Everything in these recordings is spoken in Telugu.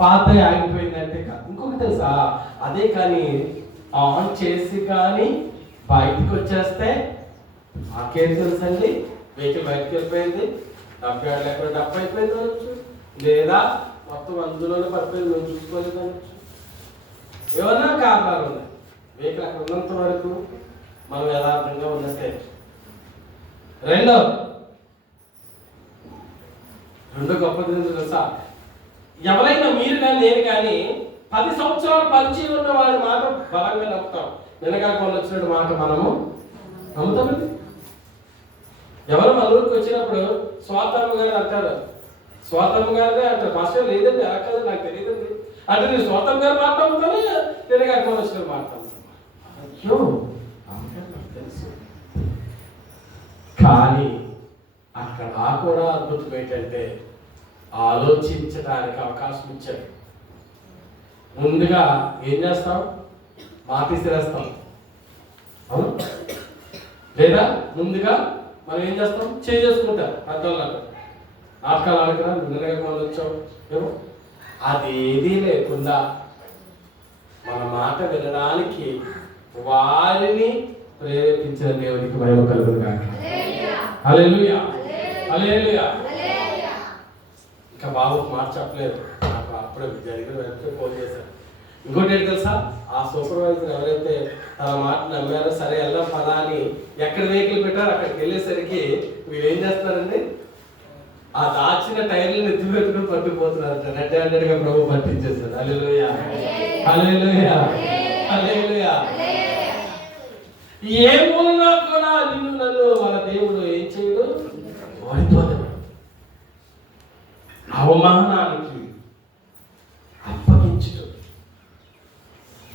పాత ఆగిపోయిందంటే కాదు. ఇంకొకటి తెలుసా, అదే కానీ ఆన్ చేసి కానీ బయటకు వచ్చేస్తే మాకేం తెలుసండి, వెహికల్ బయటకు వెళ్ళిపోయింది, డబ్బు లేకుండా డబ్బు అయిపోయింది అనొచ్చు, లేదా మొత్తం అందులోనే పడిపోయింది మేము చూసుకోలేదు అనొచ్చు. ఏమన్నా కారణాలు ఉన్నాయి. వెహికల్ అక్కడ ఉన్నంత వరకు మనం యథార్థంగా ఉన్నట్టే. రెండో గొప్పది తెలుసా, ఎవరైనా మీరు కానీ నేను కానీ 10 సంవత్సరాలు పరిచయం ఉన్న వారి మాట బలంగా నమ్ముతాం. నిన్నగాకుండా వచ్చినట్టు మాట మనము నమ్ముతామండి. ఎవరు మన ఊరికి వచ్చినప్పుడు స్వాతమ్మ గారు అంటారు, స్వాతమ్మ గారినే అంటారు, మాస్టర్ లేదండి అలా కాదు నాకు తెలియదండి అంటే నేను స్వాతమ్మ గారు మాట నమ్ముతాను, నిన్నగాకుండా వచ్చిన మాట నమ్ముతాను. అయ్యో నాకు తెలుసు. కానీ అక్కడ కూడా అద్భుతం ఏంటంటే ఆలోచించడానికి అవకాశం ఇచ్చాడు. ముందుగా ఏం చేస్తాం, మాట ఇసిరేస్తాం, అవును లేదా ముందుగా మనం ఏం చేస్తాం, చేసుకుంటారు పెద్దవాళ్ళు నాటకాలు ఆడకరా నిన్నగా వచ్చావు ఏమో. అదేదీ లేకుండా మన మాట వినడానికి వారిని ప్రేరేపించిన దేవునికి మహిమ కలుగును గాక. హల్లెలూయా, హల్లెలూయా. ఇంకా బాబు మాట చెప్పలేదు, నాకు అప్పుడే జరిగిన వెంటనే ఫోన్ చేశాను. ఇంకోటి ఏంటి తెలుసా, ఆ సూపర్వైజర్ ఎవరైతే తన మాట నమ్మారో సరే వెళ్దాం పదా అని ఎక్కడ వెహికల్ పెట్టారో అక్కడికి వెళ్ళేసరికి వీళ్ళు ఏం చేస్తారండి, ఆ దాచిన టైర్లను ఎత్తి పెట్టుకుని పట్టుకుపోతున్నారంట. రెడ్ హ్యాండెడ్ గా ప్రభు పట్టించేస్తారు. హల్లెలూయా, హల్లెలూయా, హల్లెలూయా. ఏ మూలన కూడా నిన్ను నన్ను మన దేవుడు ఏం చేయడు, ఓడిపోతాడు. అవమానానికి అప్పగించు.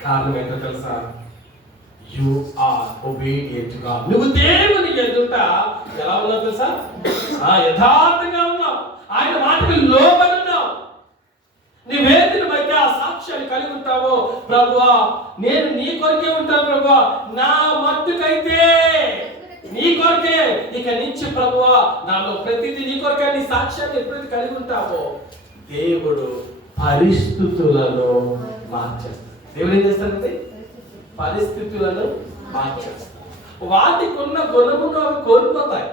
కారణం ఏంటో తెలుసా, యు ఆర్ ఒబీడియంట్ గా. నువ్వు దేవుని ఎదుట ఎలా ఉన్నావు తెలుసా, యథార్థంగా ఉన్నావు, ఆయన మాటకి లోబడి ఉన్నావు. నీ వేదిని బట్టి ఆ సాక్ష్యాన్ని కలిగి ఉంటావో, ప్రభువా నేను నీ కొరకే ఉంటాను ప్రభువా, నా మట్టుకైతే నీ కొరకే ఇక నుంచి ప్రభువా, నాలో ప్రతిదీ నీ కొరకే నీ సాక్ష్యాన్ని ఎప్పుడైతే కలిగి ఉంటావో దేవుడు పరిస్థితులను మార్చేస్తాడు. దేవుడు ఏం చేస్తాడంటే పరిస్థితులను మార్చేస్తాడు. వాటికి ఉన్న గుణమును అవి కోల్పోతాయి.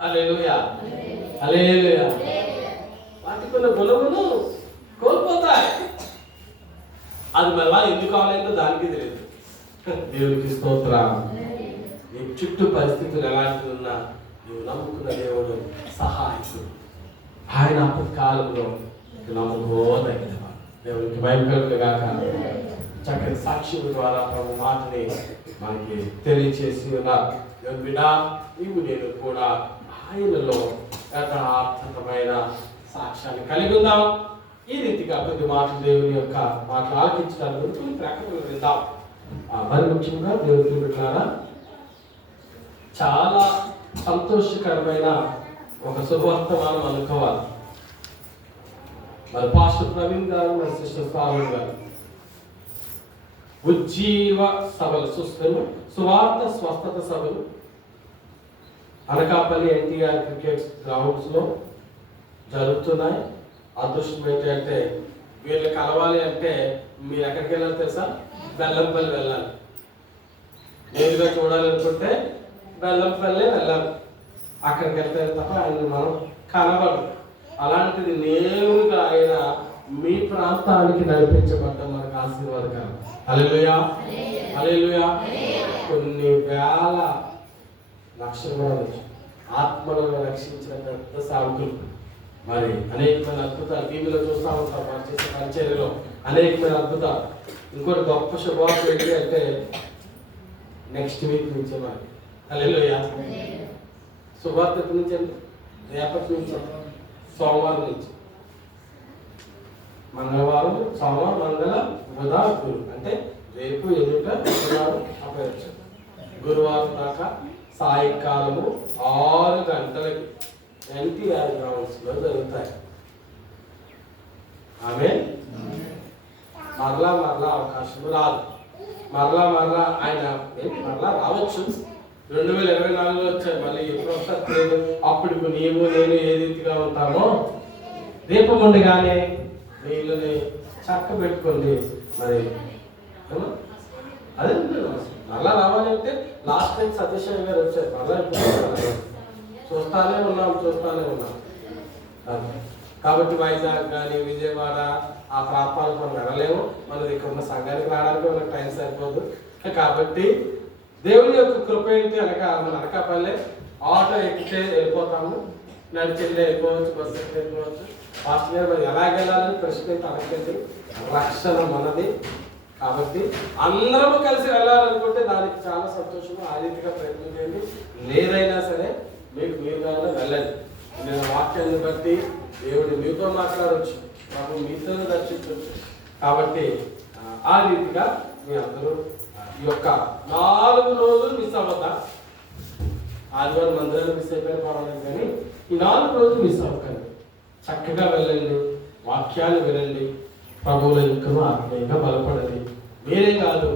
హల్లెలూయా, హల్లెలూయా. వాటికి ఉన్న గుణమును కోల్పోతాయి. అది మళ్ళా ఎందుకు కావాలంటే దానికి తెలియదు. దేవుడికి స్తోత్రం. నీ చుట్టూ పరిస్థితులు ఎలాంటి ఉన్నా నువ్వు నమ్ముకున్న దేవుడు సహాయకుడు. ఆయన అప్పటి కాలంలో నమ్ముకోదగిన దేవునికి భయంకరంగా చక్కని సాక్ష్యం ద్వారా ప్రభు మాటని మనకి తెలియచేసి ఉన్నారు. బిడ్డ నీవు నేను కూడా ఆయనలో యథార్థమైన సాక్ష్యాన్ని కలిగి ఉందాం. ఈ రీతిగా కొద్ది మాటలు దేవుని యొక్క మాటలు ఆలకించడానికి కొన్ని ప్రకటనలు విందాం. మరి ముఖ్యంగా దేవుని బిడ్డలారా, చాలా సంతోషకరమైన ఒక శుభవర్తమానం అనుకోవాలి. మరి పాస్టర్ ప్రవీణ్ గారు, మరి సిస్టర్ సావన్ గారు ఉజ్జీవ సభలు సువార్త స్వస్థత సభలు అనకాపల్లి ఎన్టీఆర్ క్రికెట్ గ్రౌండ్స్ లో జరుగుతున్నాయి. అదృష్టం ఏంటంటే వీళ్ళు కలవాలి అంటే మీరు ఎక్కడికి వెళ్ళాలి తెలుసా, బెల్లంపల్లి వెళ్ళాలి. నేరుగా చూడాలనుకుంటే బెల్లంపల్లి వెళ్ళాలి. అక్కడికి వెళ్తే తప్ప ఆయన మనం కనబడు. అలాంటిది నేరుగా ఆయన మీ ప్రాంతానికి నడిపించబడ్డం మనకు ఆశీర్వాదకరం. హల్లెలూయా, హల్లెలూయా. కొన్ని వేల లక్షల ఆత్మలను రక్షించిన పెద్ద సాగుతులు. మరి అనేకమైన అద్భుతాలు టీవీలో చూస్తూ ఉంటాం. వారు చేసే పరిచర్యలో అనేకమైన అద్భుతాలు. ఇంకోటి గొప్ప శుభవార్త ఏంటి అంటే నెక్స్ట్ వీక్ నుంచే మరి హల్లెలూయా శుభవార్త ఎప్పటి నుంచి అండి, రేపటి నుంచి, సోమవారం నుంచి, మంగళవారం, సోమవారం, మంగళ, బుధ, గురు అంటే రేపు ఎన్నిక అపేక్ష. గురువారం దాకా సాయంకాలము 6 గంటలకి ఎన్టీఆర్ గ్రౌండ్స్ లో జరుగుతాయి. ఆమె మరలా అవకాశం రాదు. మరలా ఆయన మరలా రావచ్చు. 2024లో వచ్చారు. మళ్ళీ ఎప్పుడు వస్తారు లేదు. అప్పుడు నీవు నేను ఏ రీతిగా ఉంటామో రేపు ముందుగానే మీ ఇల్లుని చక్క పెట్టుకోండి. మరి అదే మళ్ళా రావాలి అంటే లాస్ట్ టైం సతీశ్వరి గారు వచ్చారు, మళ్ళా చూస్తానే ఉన్నాం. కాబట్టి వైజాగ్ కానీ విజయవాడ ఆ ప్రాంతాలకు మనం వెళ్ళలేము. మన ఇక్కడ ఉన్న సంఘానికి రావడానికి మనకు టైం సరిపోదు. కాబట్టి దేవుని యొక్క కృప ఏంటి అనక మన అనకాపల్లె ఆటో ఎక్కితే వెళ్ళిపోతాము, నడిచెళ్ళి వెళ్ళిపోవచ్చు, బస్సు ఎక్కి వెళ్ళిపోవచ్చు. ఫాస్ట్ గారు మరి ఎలాగ వెళ్ళాలని ప్రశ్న అనకండి. రక్షణ మనది. కాబట్టి అందరము కలిసి వెళ్ళాలనుకుంటే దానికి చాలా సంతోషము. ఆ రీతిగా ప్రయత్నం చేయండి. లేదైనా సరే మీకు మీరుగా వెళ్ళండి. నేను వాక్యాన్ని బట్టి దేవుడు మీతో మాట్లాడవచ్చు, మాకు మీతో దర్శించవచ్చు. కాబట్టి ఆ రీతిగా మీ అందరూ ఈ యొక్క 4 రోజులు మిస్ అవ్వద్దా. ఆదివారం మందిరాలు మిస్ అయిపోయిన పర్వాలేదు, కానీ ఈ 4 రోజులు మిస్ అవ్వకండి. చక్కగా వెళ్ళండి, వాక్యాలు వినండి, ప్రభువుల యొక్క ఆత్మీయంగా బలపడండి. మీరే కాదు,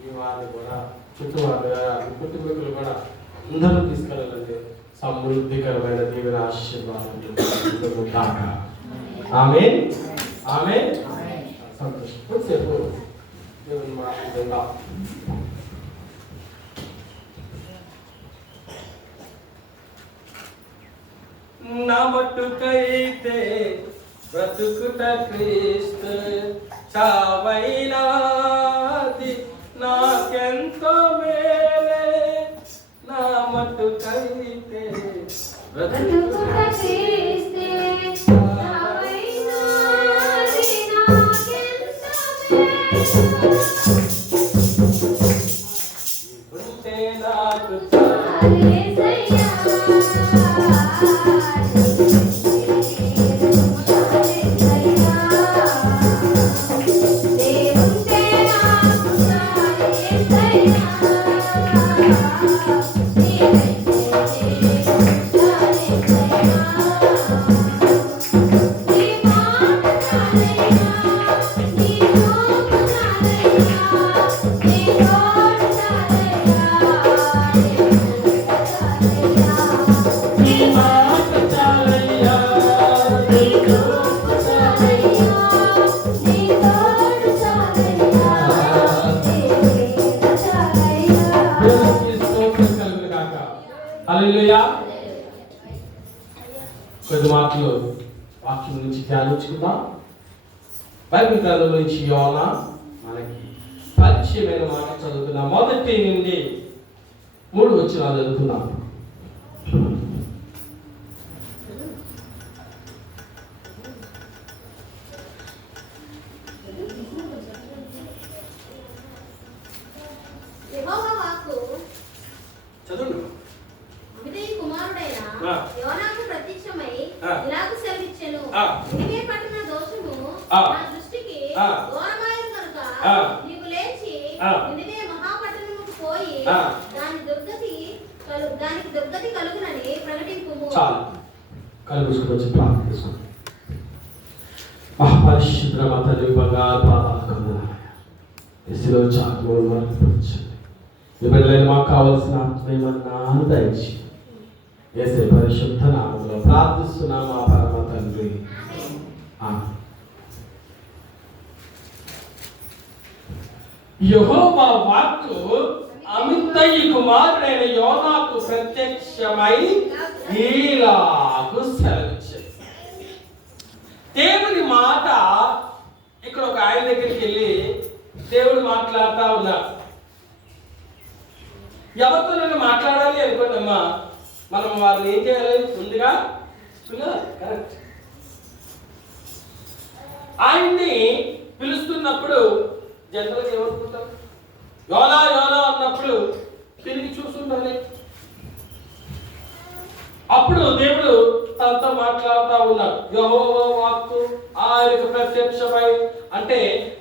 మీ వారిని కూడా కుటుంబీకులు కూడా అందరూ తీసుకెళ్ళండి. సమృద్ధికరమైన దీవెన ఆశీర్వాదం. ఆమేన్, ఆమేన్. సంతోషం. కొద్దిసేపు దేవుని మాట్లాడుకుందాం. నా మట్టుకైతే బ్రతుకుట క్రీస్తు, చావైనాది నాకెంతో మేలే. నా మట్టుకైతే బ్రతుకుట క్రీస్తు, చావైనాది నాకెంతో మేలే. ఉంటే నాకు చాలేసయ్యా. హల్లెలూయా. కొద్ది మాటలు వాక్యం నుంచి ధ్యానించుకుందాం. బైబిల్ గ్రంథం నుంచి యోనా మనకి పరిచయమైన మాట చదువుకుందాం. 1 నుండి 3 వచనాలు చదువుకుందాం. చాలు కలుగుసుకొచ్చి ప్రార్థన చేసుకోండి. మహాపరిశుద్ర తండ్రి, బంగారు పాదాలు ఎస్లో చాలు మర్చిపోవచ్చండి. ఈ బిడ్డలైన మాకు కావలసిన ఆత్మీయమన్నాను దయచి యేసే పరిశుద్ధ నామములో ప్రార్థిస్తున్నాం మా పరమ తండ్రి. యెహోవా వాక్కు అమిత్తయి కుమారుడైన యోనాకు ప్రత్యక్షమై ఈలాగు సెలవిచ్చింది. దేవుని మాట ఇక్కడ ఒక ఆయన దగ్గరికి వెళ్ళి దేవుడు మాట్లాడుతూ ఉన్నాడు. ఎవరితో నేను మాట్లాడాలి అనుకోండమ్మా, మనం వారిని ఏం చేయాలి? ముందుగా కరెక్ట్. ఆయన్ని పిలుస్తున్నప్పుడు జనరల్గా ఏమనుకుంటాం? యోనా యోనా అన్నప్పుడు తిరిగి చూస్తుండాలి. అప్పుడు దేవుడు తనతో మాట్లాడుతూ ఉన్నాడు. యెహోవా వాక్కు ఆయనకు ప్రత్యక్షమై, అంటే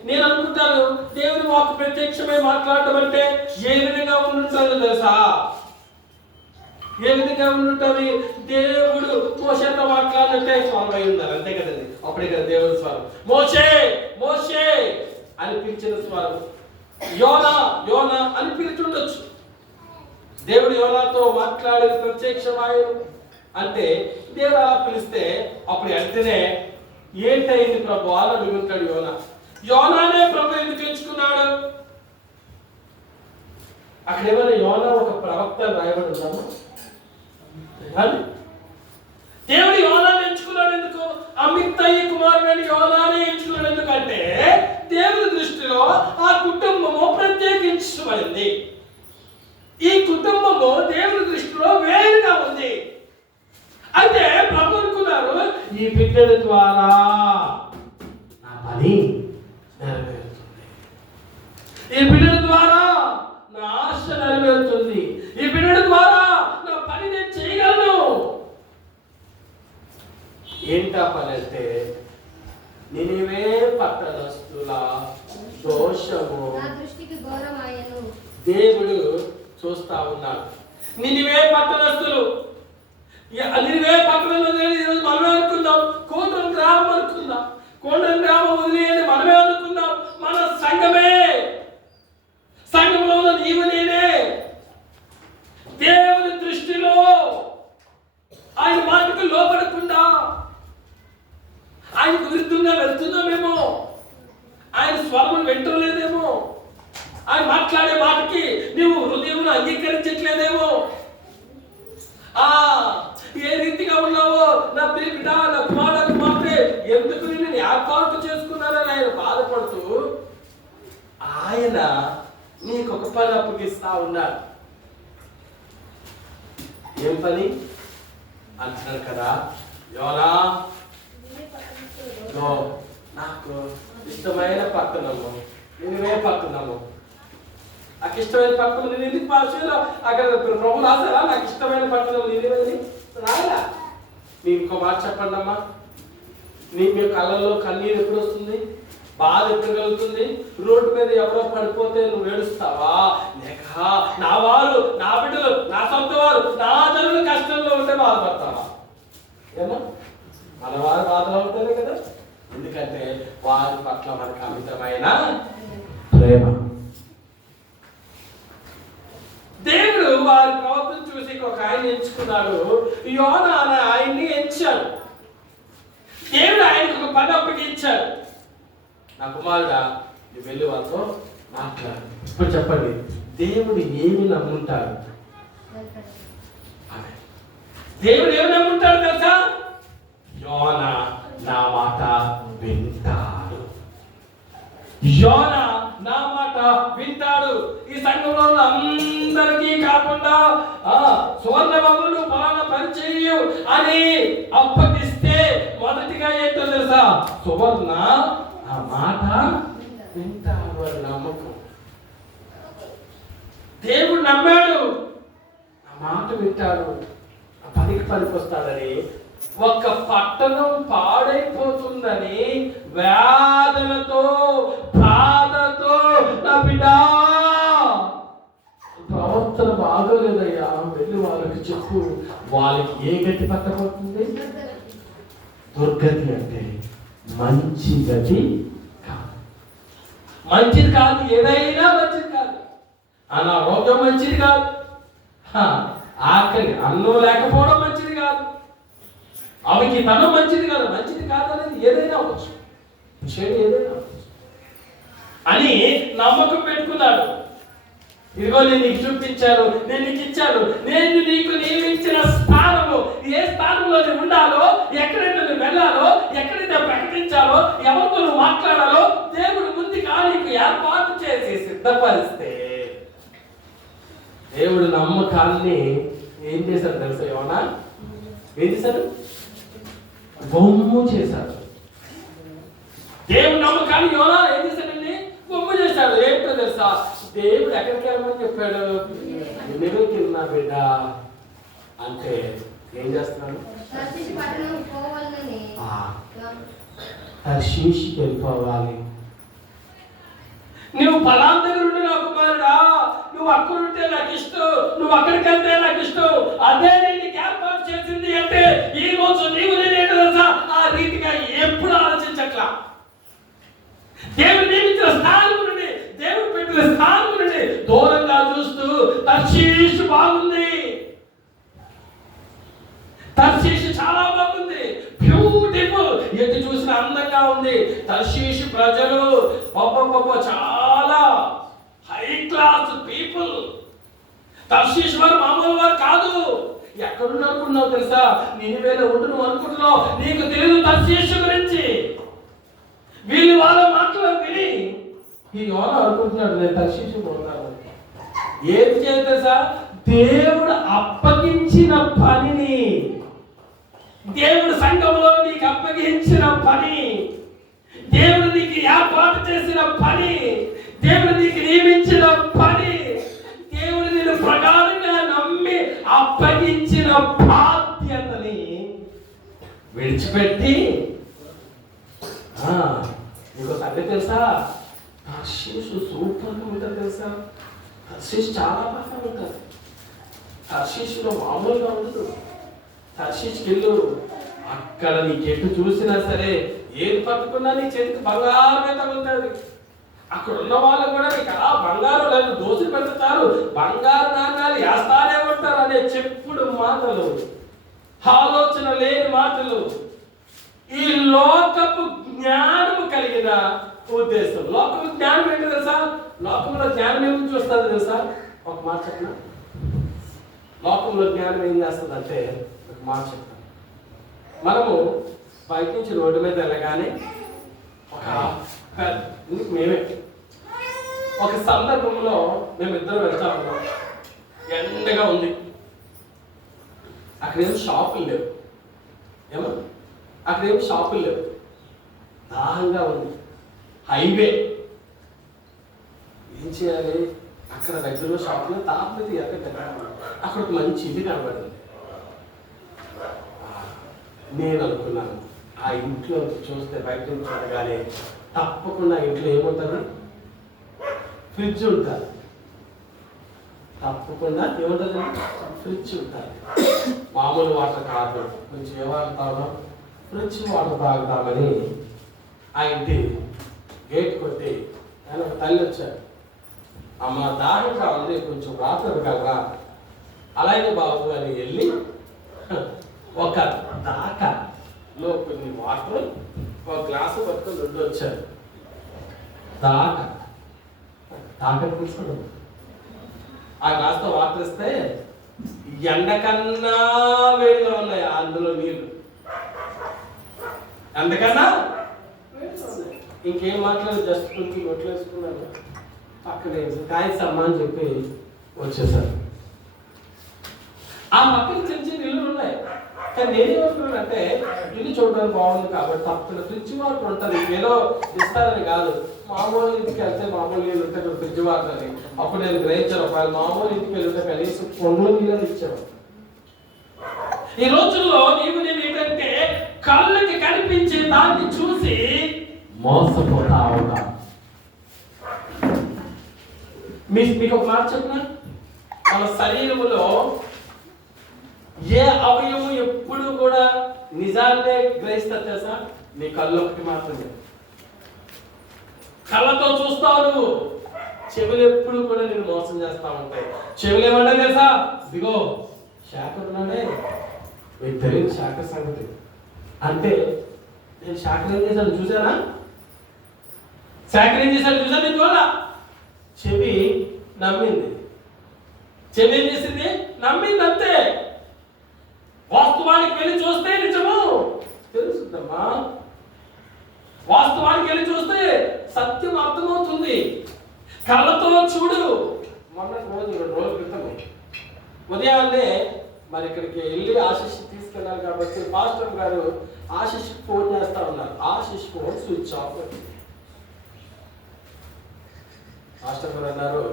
నేను అనుకుంటాను దేవుని వాక్కు ప్రత్యక్షమై మాట్లాడటం అంటే ఏ విధంగా ఉంటుందో తెలుసా? ఏ విధంగా ఉంటుంది? దేవుడు మోషేతో మాట్లాడినట్టే స్వరం అయి ఉండాలి, అంతే కదండి. అప్పుడే కదా దేవుడి స్వరం. మోషే మోషే అని పిలిచిన స్వరం, యోనా యోనా అని పిలిచుండొచ్చు. దేవుడు యోనాతో మాట్లాడేది ప్రత్యక్షమాయను అంటే దేవుడు అలా పిలిస్తే అప్పుడు వెంటనే ఏంటైంది ప్రభు అని అడుగుతాడు యోనా. యోనానే ప్రభు ఎందుకు ఎంచుకున్నాడు? అక్కడ ఏమైనా యోనా ఒక ప్రవక్త రాయబడి ఉన్నామా? దేవుడు యోనాన్ని ఎంచుకున్నాడు ఎందుకు? అమిత్తయ్య కుమారుడని యోనాన్ని ఎంచుకున్నాడు ఎందుకంటే దేవుడి దృష్టిలో ఆ కుటుంబము ప్రత్యేకించబడింది. ఈ కుటుంబము దేవుడి దృష్టిలో వేరుగా ఉంది. అయితే ప్రభు అనుకున్నారు, ఈ బిడ్డల ద్వారా నా పని నెరవేరుతుంది, ఈ బిడ్డల ద్వారా నా ఆశ నెరవేరుతుంది, ఈ బిడ్డల ద్వారా నా పని నేను చేయగలను. ఏంటా పని అంటే నినివే పట్టణస్థుల దోషము దేవుడు చూస్తా ఉన్నాడు. నినివే పట్టణస్థులు, నినివే పట్టణంలో ఈరోజు మనమే అనుకుందాం, కోటం గ్రామం అనుకుందాం, కోటం గ్రామం వదిలేది మనమే అనుకుందాం. మన సంఘమే, సంఘంలో ఉన్న నీవు నేనే దేవుని దృష్టిలో ఆయన మాటకు లోపడకుండా ఆయనకు విరుద్ధంగా వెళ్తున్నామేమో, ఆయన స్వరం వింటలేదేమో, ఆయన మాట్లాడే మాటకి నీవు హృదయంలో అంగీకరించట్లేదేమో. ఏ రీతిగా ఉన్నావో నా ప్రియ బిడ్డ, నా కుమారుడు కుమార్తె, ఎందుకు నేను ఏర్పాటు చేసుకున్నానని ఆయన బాధపడుతూ ఆయన నీకు ఒక పని అప్పగిస్తా ఉన్నాడు. ఏం పని అంటున్నాడు కదా యోనా, నాకు ఇష్టమైన పట్టణము నినివే పట్టణము. నాకు ఇష్టమైన పట్టణం నేను ఎందుకు భాషలో అక్కడ ప్రభు రాసారా? నాకు ఇష్టమైన పట్టణం నినివే రాలా. మీ ఇంకో మాట చెప్పండి అమ్మా, మీ కళ్ళల్లో కన్నీరు ఎప్పుడు వస్తుంది? బాధ ఎప్పుడు కలుగుతుంది? రోడ్డు మీద ఎవరో పడిపోతే నువ్వు ఏడుస్తావా? లేక నా వారు, నా బిడ్డలు, నా సొంత వారు, నా జనులు కష్టంలో ఉంటే బాధపడతావా? ఏమో మన వారు బాధలో ఉంటేనే కదా. ఎందుకంటే వారి పట్ల మనకు అమితమైన ప్రేమ. దేవుడు వారి ప్రవర్తన చూసి ఒక ఆయన ఎంచుకున్నాడు. యోనా అనే ఆయన్ని ఎంచాడు. దేవుడు ఆయనకు ఒక పని అప్పగించాడు. నా కుమారుడా, నువ్వు వెళ్ళి వాళ్ళతో మాట్లాడు. ఇప్పుడు చెప్పండి, దేవుడు ఏమి నమ్ముంటాడు? దేవుడు ఏమి నమ్ముంటాడు తెలుసా? యోనా నా మాట వింటాడు. యోనా నా మాట వింటాడు. ఈ సంఘంలో అందరికీ కాకుండా సువర్ణ బాబులు పలానా పని చెయ్యు అని అప్పగిస్తే మొదటిగా ఏంటో తెలుసా? సువర్ణ ఆ మాట వింటాడు అని నమ్మకం. దేవుడు నమ్మాడు, ఆ మాట వింటాడు, ఆ పనికి పనికొస్తాడని. ఒక పట్టణం పాడైపోతుందని వేదనతో బాధతో నా బిడ్డ ప్రవర్తన బాగోలేదయ్యా, వెళ్ళి వాళ్ళకి చెప్పు. వాళ్ళకి ఏ గతి పట్టబోతుంది? దుర్గతి అంటే మంచి గతి కాదు. మంచిది కాదు, ఏదైనా మంచిది కాదు. అనారోగ్యం మంచిది కాదు, ఆఖరి అన్నం లేకపోవడం మంచిది కాదు, ఆమెకి తనం మంచిది కాదు. మంచిది కాదు అనేది ఏదైనా అవ్వచ్చు, చెడు ఏదైనా అవ్వచ్చు అని నమ్మకం పెట్టుకున్నాడు. ఇదిగో నేను నీకు చూపించాను, నేను నీకు ఇచ్చాను, నేను నీకు నియమించిన స్థానము, ఏ స్థానంలో నువ్వు ఉండాలో, ఎక్కడైతే నువ్వు వెళ్ళాలో, ఎక్కడైతే ప్రకటించాలో, ఎవరితో నువ్వు మాట్లాడాలో దేవుడు ముందుగా నీకు ఏర్పాటు చేసి సిద్ధపరిస్తే దేవుడు నమ్మకాన్ని ఏం చేశాడు తెలుసా? యోనా ఏం చేశాడు? బొమ్ము చేశాడు. దేవుడు నమ్మకాన్ని యోనా ఏం చేశాడండి? బొమ్ము చేశాడు. ఏంటో తెలుసా? దేవుడు ఎక్కడికి వెళ్ళమని చెప్పాడు? నినివేకి నా బిడ్డ అంటే ఏం చేస్తున్నాడు? తర్షీషుకి వెళ్ళిపోవాలి. నువ్వు పలానా దగ్గర ఉండి నా కుమారుడా, నువ్వు అక్కడ ఉంటే నాకు ఇష్టం, నువ్వు అక్కడికి వెళ్తే నాకు ఇష్టం, అదే నేను నీకు ఏర్పాటు చేసింది అంటే ఈ రోజు నీవు నేనేంటో తెలుసా? ఆ రీతిగా ఎప్పుడు ఆలోచించట్లా. దేవుడు నియమించిన స్థానం నుండి, దేవుడు పెట్టిన స్థానం నుండి దూరంగా చూస్తూ తర్షీషు బాగుంది, తర్షీషు చాలా బాగుంది, బ్యూటిఫుల్, ఎటు చూసిన ప్రజలు చాలా హై క్లాస్ పీపుల్. తర్షీషు వారు మామూలు వారు కాదు. ఎక్కడున్నా అనుకున్నావు తెలుసా? నినివేలో ఉండు నువ్వు అనుకుంటున్నావు. నీకు తెలియదు తర్షీషు గురించి. వీళ్ళు వాళ్ళ మాటలు విని ఈ యోన అనుకుంటున్నాడు నేను తర్షీషు పోతాను. ఏది చేయాలి తెలుసా? దేవుడు అప్పగించిన పనిని, దేవుడు సంఘంలో నీకు అప్పగించిన పని, దేవుడు నీకు ఏర్పాటు చేసిన పని, దేవుడు నీకు నియమించిన పని, దేవుడు నేను ప్రకారంగా నమ్మి అప్పగించిన బాధ్యతని విడిచిపెట్టి ఇంకో సంగతి తెలుసా? తర్షీషు సూపర్గా ఉంటుంది తెలుసా? తర్షీషు చాలా బాగా ఉంటుంది. తర్షీషులో మామూలుగా ఉండదు. తర్షీషుకి వెళ్ళు, అక్కడ నీ చెట్టు చూసినా సరే ఏది పట్టుకున్నా నీ చేతికి బంగారమే తగులుతుంది. అక్కడ ఉన్న వాళ్ళు కూడా నీకు అలా బంగారం లేదు దోషులు పెడతారు, బంగారు నాణ్యాలు వేస్తానే ఉంటారు అనే చెప్పుడు మాటలు, ఆలోచన లేని మాటలు, ఈ లోకపు జ్ఞానము కలిగిన ఉద్దేశం. లోకపు జ్ఞానం ఏంటి తెలుసా? లోకంలో జ్ఞానం ఏమి చూస్తుంది తెలుసా? ఒక మాట చెప్పిన, లోకంలో జ్ఞానం ఏం చేస్తుంది అంటే ఒక మాట చెప్తాను. మనము బయట నుంచి రోడ్డు మీద వెళ్ళగానే మేమే ఒక సందర్భంలో మేమిద్దరం వెళ్తా ఉన్నాం. ఎండగా ఉంది. అక్కడేం షాపులు లేవు. ఏమో అక్కడేం షాపులు లేవు. దాహంగా ఉంది. హైవే. ఏం చేయాలి? అక్కడ దగ్గరలో షాపులో తాపతి అక్కడ ఒక మంచి ఇది కనబడింది. నేను అనుకున్నాను ఆ ఇంట్లో చూస్తే బయట నుంచి చూడగానే తప్పకుండా ఇంట్లో ఏముంటుంది? ఫ్రిడ్జ్ ఉంటుంది. తప్పకుండా ఏముంటుంది? ఫ్రిడ్జ్ ఉంటుంది. మామూలు వాటర్ కాదు, కొంచెం ఏ వాటర్ తాగుదాం, ఫ్రిడ్జ్ వాటర్ తాగుదామని ఆ ఇంటి గేట్ కొట్టి ఆయన ఒక తల్లి వచ్చారు. అమ్మ దాహంగా ఉంది, కొంచెం వాటర్ ఇవ్వగలరా? అలాగే బాబు అని వెళ్ళి ఒక దాకలో కొన్ని వాటర్ ఒక గ్లాసు పట్టుకొని రెండు వచ్చారు. దాక తీసుకోండి. ఆ గ్లాస్తో వాటర్ ఇస్తే ఎండకన్నా వేడిగా ఉన్నాయి అందులో నీళ్ళు. ఎండకన్నా ఇంకేం మాట్లాడదు, జస్ట్ కొంచెం ఒట్లు వేసుకున్నాను. పక్కనే థ్యాంక్స్ అమ్మా అని చెప్పి వచ్చేసారు. ఆ పక్కన చిన్న చిన్న ఇల్లు ఉన్నాయి. కానీ నేనేమనుకున్నానంటే ఇల్లు చూడడానికి బాగుంది కాబట్టి తప్పకుండా ఫ్రిడ్జ్ వాటర్ ఉంటుంది, ఏదో ఇస్తారని కాదు. మామూలు ఇంటికి వెళ్తే మామూలు నీళ్ళు ఉంటే ఫ్రిడ్జ్ వాటర్ అని అప్పుడు నేను గ్రహించాను. ఒకవేళ మామూలు ఇంటికి వెళ్తే కనీసం కొండలు నీళ్ళని ఇచ్చాను. ఈ రోజుల్లో నీవు నేను ఏంటంటే కళ్ళకి కనిపించే దాన్ని చూసి మోసపోతా ఉంటా. మీకు ఒక మాట చెప్పిన, మన శరీరములో ఏ అవయవం ఎప్పుడు కూడా నిజాన్నే గ్రహిస్తా తెలుసా? నీ కళ్ళు ఒకటి మాత్రమే. కళ్ళతో చూస్తావు, చెవులు ఎప్పుడు కూడా నేను మోసం చేస్తా ఉంటాయి. చెవులు ఏమంటా తెలుసా? ఇదిగో శాఖర్ ఉన్నాడే, మీకు తెలియదు శాఖర్ సంగతి అంటే. నేను శాఖర్ ఏం చేశాను చూసానా? శాఖర్ ఏం చేశాను చూసా? నేను చూడాల. చెవి నమ్మింది. చెవి ఏం చేసింది? నమ్మింది అంతే. వాస్తవానికి వెళ్ళి చూస్తే నిజము తెలుస్తుందమ్మా. వాస్తవానికి వెళ్ళి చూస్తే సత్యం అర్థమవుతుంది. కళ్ళతో చూడు. మొన్న రెండు రోజుల క్రితం ఉదయాన్నే మరి ఇక్కడికి వెళ్ళి ఆశీష్ తీసుకెళ్ళాలి కాబట్టి పాస్టర్ గారు ఆశీష్ ఫోన్ చేస్తా ఉన్నారు. Ashish phone switch off. Master గారు అన్నారు,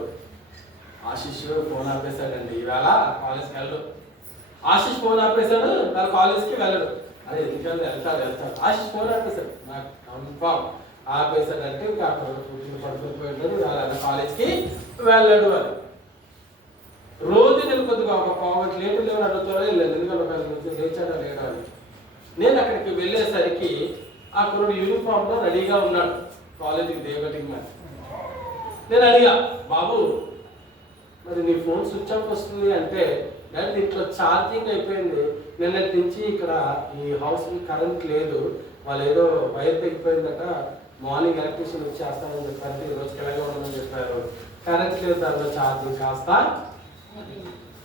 ఆశీష్ ఫోన్ ఆపేశాడండి, ఈవేళ కాలేజ్కి వెళ్ళడు. ఆశీష్ ఫోన్ ఆపేశాడు, వాళ్ళ కాలేజ్కి వెళ్ళడు. అదే ఎందుకంటే వెళ్తాడు. ఆశీష్ ఫోన్ ఆపేశాడు, నాకు కన్ఫామ్ ఆపేశాడంటే ఇంకా అక్కడ పడుకుని పోయాడు, వాళ్ళ కాలేజ్కి వెళ్ళడు అని. రోజు నేను కొద్దిగా ఒక పావు లేటు లేవని అడుగుతారో లేదు, ఎందుకంటే లేచాడా లేడా అని. నేను అక్కడికి వెళ్ళేసరికి ఆ కుర్రుడు యూనిఫామ్లో రెడీగా ఉన్నాడు కాలేజీకి దేవటికి. మరి నేను అడిగా, బాబు మరి నీ ఫోన్ స్విచ్ ఆఫ్ వస్తుంది అంటే, లేదా దీంట్లో ఛార్జింగ్ అయిపోయింది, నిన్నటి నుంచి ఇక్కడ ఈ హౌస్కి కరెంట్ లేదు, వాళ్ళు ఏదో వైర్ తెగిపోయిందట, మార్నింగ్ ఎలక్ట్రిషియన్ వచ్చి చేస్తానని చెప్పారు, ఈ రోజు ఎలాగే ఉండమని చెప్పారు. కరెంట్ లేదు, దాంట్లో ఛార్జింగ్ కాస్త.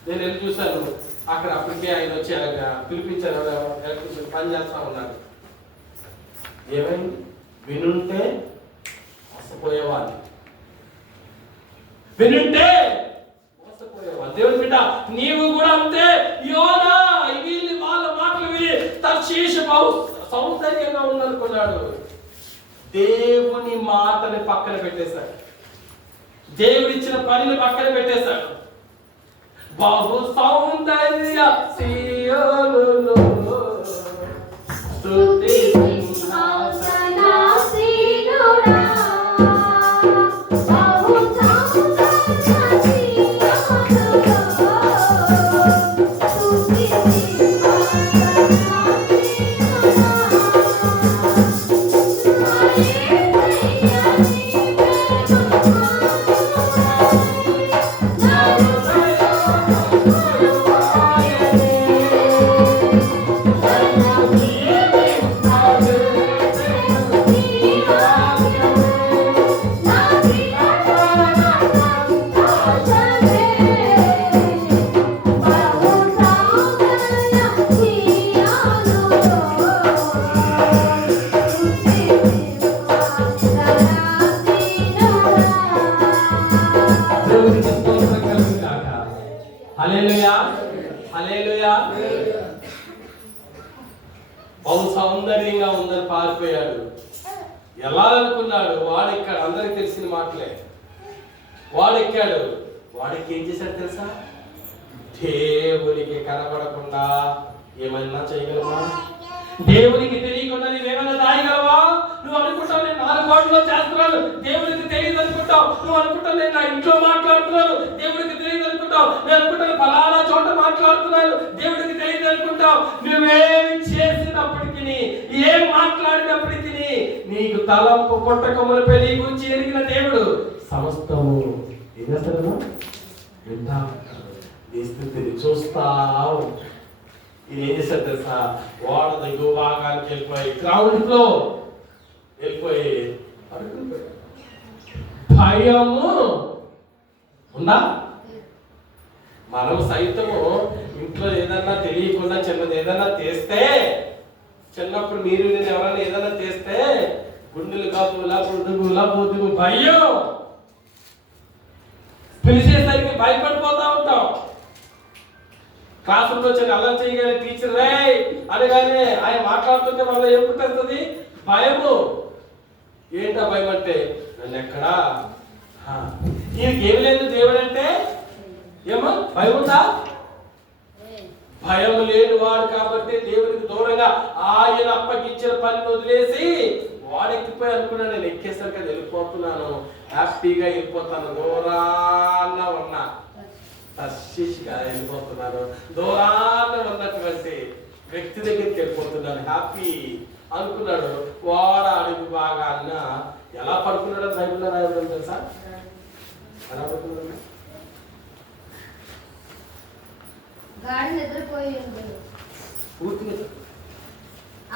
నేను వెళ్ళి చూశాను, అక్కడ అప్పటికే ఆయన వచ్చి పిలిపించారు, ఎలక్ట్రిషియన్ పని చేస్తా ఉన్నారు. ఏమైంది? వినుంటే మోసపోయేవాళ్ళు, వినుంటే మోసపోయేవాళ్ళు. దేవుని బిడ్డ నీవు కూడా అంతే. యోనా వీళ్ళు వాళ్ళ మాటలు విని తర్షీషు బహు సౌందర్యంగా ఉందనుకున్నాడు. దేవుని మాటని పక్కన పెట్టేశాడు, దేవుడిచ్చిన పనిని పక్కన పెట్టేశాడు. బహు సౌందర్య సీయోనులో స్తుతి సింహాసనాసీనుడా, బహు సౌందర్య సీయోనులో స్తుతి బహు సౌందర్యంగా ఉందని పారిపోయాడు. ఎలా అనుకున్నాడు? వాడెక్కాడు, అందరికి తెలిసిన మాటలే. వాడెక్కాడు, వాడికి ఏం చేశాడు తెలుసా? దేవునికి కనబడకుండా ఏమైనా చేయగలవా? దేవునికి తెలియకుండా నువ్వేమైనా దాయగలవా? నువ్వు అనుకుంటావు నేను 4 కోట్లలో చేస్తున్నాను, దేవునికి తెలియదు అనుకుంటావు. నువ్వు అనుకుంటావు నేను నా ఇంట్లో మాట్లాడుతున్నాను, దేవుడికి తెలియదు అనుకుంటావు. నేను అనుకుంటాను ఫలానా చోట మాట్లాడుతున్నాను, దేవుడికి తెలియదు అనుకుంటావు. నువ్వేమి చేసినప్పటికీ, ఏం మాట్లాడినప్పటికీ నీకు తలంపు పుట్టకముల పెళ్లి గురించి ఎరిగిన దేవుడు సమస్తము ఏం చేస్తాడు? వింటా నీ స్థితిని చూస్తా. ఇది ఏం చేశారు తెలుసా? ఓడ దిగువ భాగానికి వెళ్ళిపోయి గ్రౌండ్ ఫ్లో వెళ్ళిపోయి అడుగుపోయాడు. భయము ఉందా? మనం సైతము ఇంట్లో ఏదన్నా తెలియకుండా చిన్నది ఏదన్నా తెస్తే, చిన్నప్పుడు మీరు నేను ఎవరైనా ఏదన్నా తెస్తే గుండెలు కాపులా పొద్దుగులా పొద్దుగు భయం, పిలిచేసరికి భయపడిపోతా ఉంటాం. క్లాస్ రూమ్లో వచ్చి అలా చేయగానే టీచర్ రే అనగానే ఆయన మాట్లాడుతుంటే మళ్ళీ ఏం పుట్టేస్తుంది? భయము. ఏంటా భయం అంటే? నన్ను ఎక్కడా ఈయనకి ఏమి లేదు దేవుడు అంటే ఏమో భయం ఉందా? భయం లేని వాడు కాబట్టి దేవునికి దూరంగా ఆయన అప్పగించిన పని వదిలేసి వాడెక్కిపోయి అనుకున్నాను, నేను ఎక్కేసరికి అది వెళ్ళిపోతున్నాను, హ్యాపీగా వెళ్ళిపోతాను, దూరాన్న ఉన్నా తర్షీషుగా వెళ్ళిపోతున్నాను, దూరాన్న ఉన్నటువంటి వ్యక్తి దగ్గరికి వెళ్ళిపోతున్నాను, హ్యాపీ అనుకున్నాడు. వాడ అడుగు బాగా అన్న ఎలా పడుకున్నాడో బైబిల్లో రాయడం తెలుసా? ఎలా పడుకున్నాడు?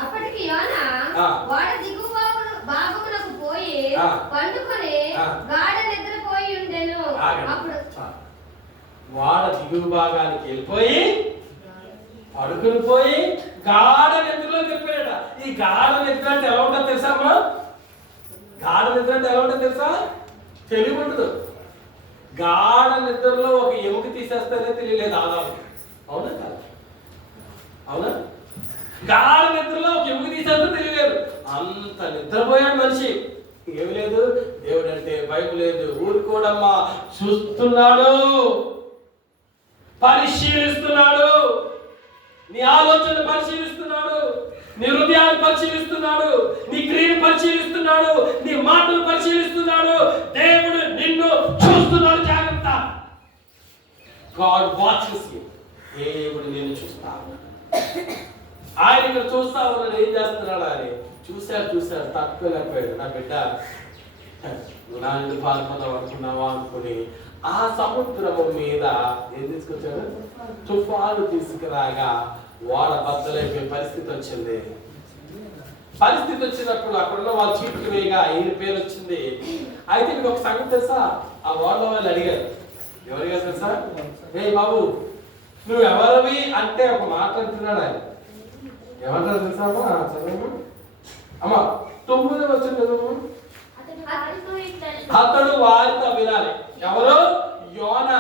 అప్పటికి యోనా వాడ దిగు భాగమునకు పోయి పండుకొని గాఢ నిద్రపోయి ఉండెను. అప్పుడు వాడ దిగువ భాగానికి వెళ్ళిపోయి పడుకుని పోయి గాఢ నిద్రలో వెళ్ళిపోయాడ. ఈ గాఢ నిద్ర అంటే ఎలా ఉంటుందో తెలుసా అమ్మా? గాఢ నిద్ర అంటే ఎలా ఉంటుందో తెలుసా? తెలివి ఉండదు. గాఢ నిద్రలో ఒక ఎముక తీసేస్తానే తెలియలేదు ఆదాము. అవునా కాదు? అవునా? గాఢ నిద్రలో ఒక ఎముక తీసేస్తే తెలియలేదు, అంత నిద్రపోయాడు మనిషి. ఏమి లేదు, దేవుడు అంటే భయం లేదు. ఊరుకోడమ్మా, చూస్తున్నాడు, పరిశీలిస్తున్నాడు, నీ ఆలోచన పరిశీలిస్తున్నాడు, నీ హృదయాన్ని పరిశీలిస్తున్నాడు, నీ క్రియను పరిశీలిస్తున్నాడు, నీ మాటలు పరిశీలిస్తున్నాడు. దేవుడు నిన్ను చూస్తున్నాడు. జాగ్రత్త. God watches you. దేవుడు నిన్ను చూస్తా ఉన్నాడు. ఆయన ఇక్కడ చూస్తా ఉన్నాడు. ఏం చేస్తున్నాడు అని చూశాడు తట్టుకోలేకపోయాడు. నా బిడ్డ నా నిన్ను పాల్పొందాం అనుకున్నావా అనుకుని ఆ సముద్రము మీద ఏం తీసుకొచ్చాడు? తుఫాను తీసుకురాగా ఓడ బద్దలైపోయే పరిస్థితి వచ్చింది. పరిస్థితి వచ్చినప్పుడు అక్కడున్న వాళ్ళు చీటికి వేయగా ఈయన పేరు వచ్చింది. అయితే మీకు ఒక సంగతి తెలుసా, ఆ వార్డులో వాళ్ళు అడిగారు, ఎవరిగా తెలుసా, ఏ బాబు నువ్వు ఎవరివి అంటే ఒక మాట అంటున్నాడు ఆయన. ఏమంటారు తెలుసా అమ్మా, చదువు అమ్మా 9 వచ్చింది చదువు. అతడు వారితో వినాలి. ఎవరు? యోనా.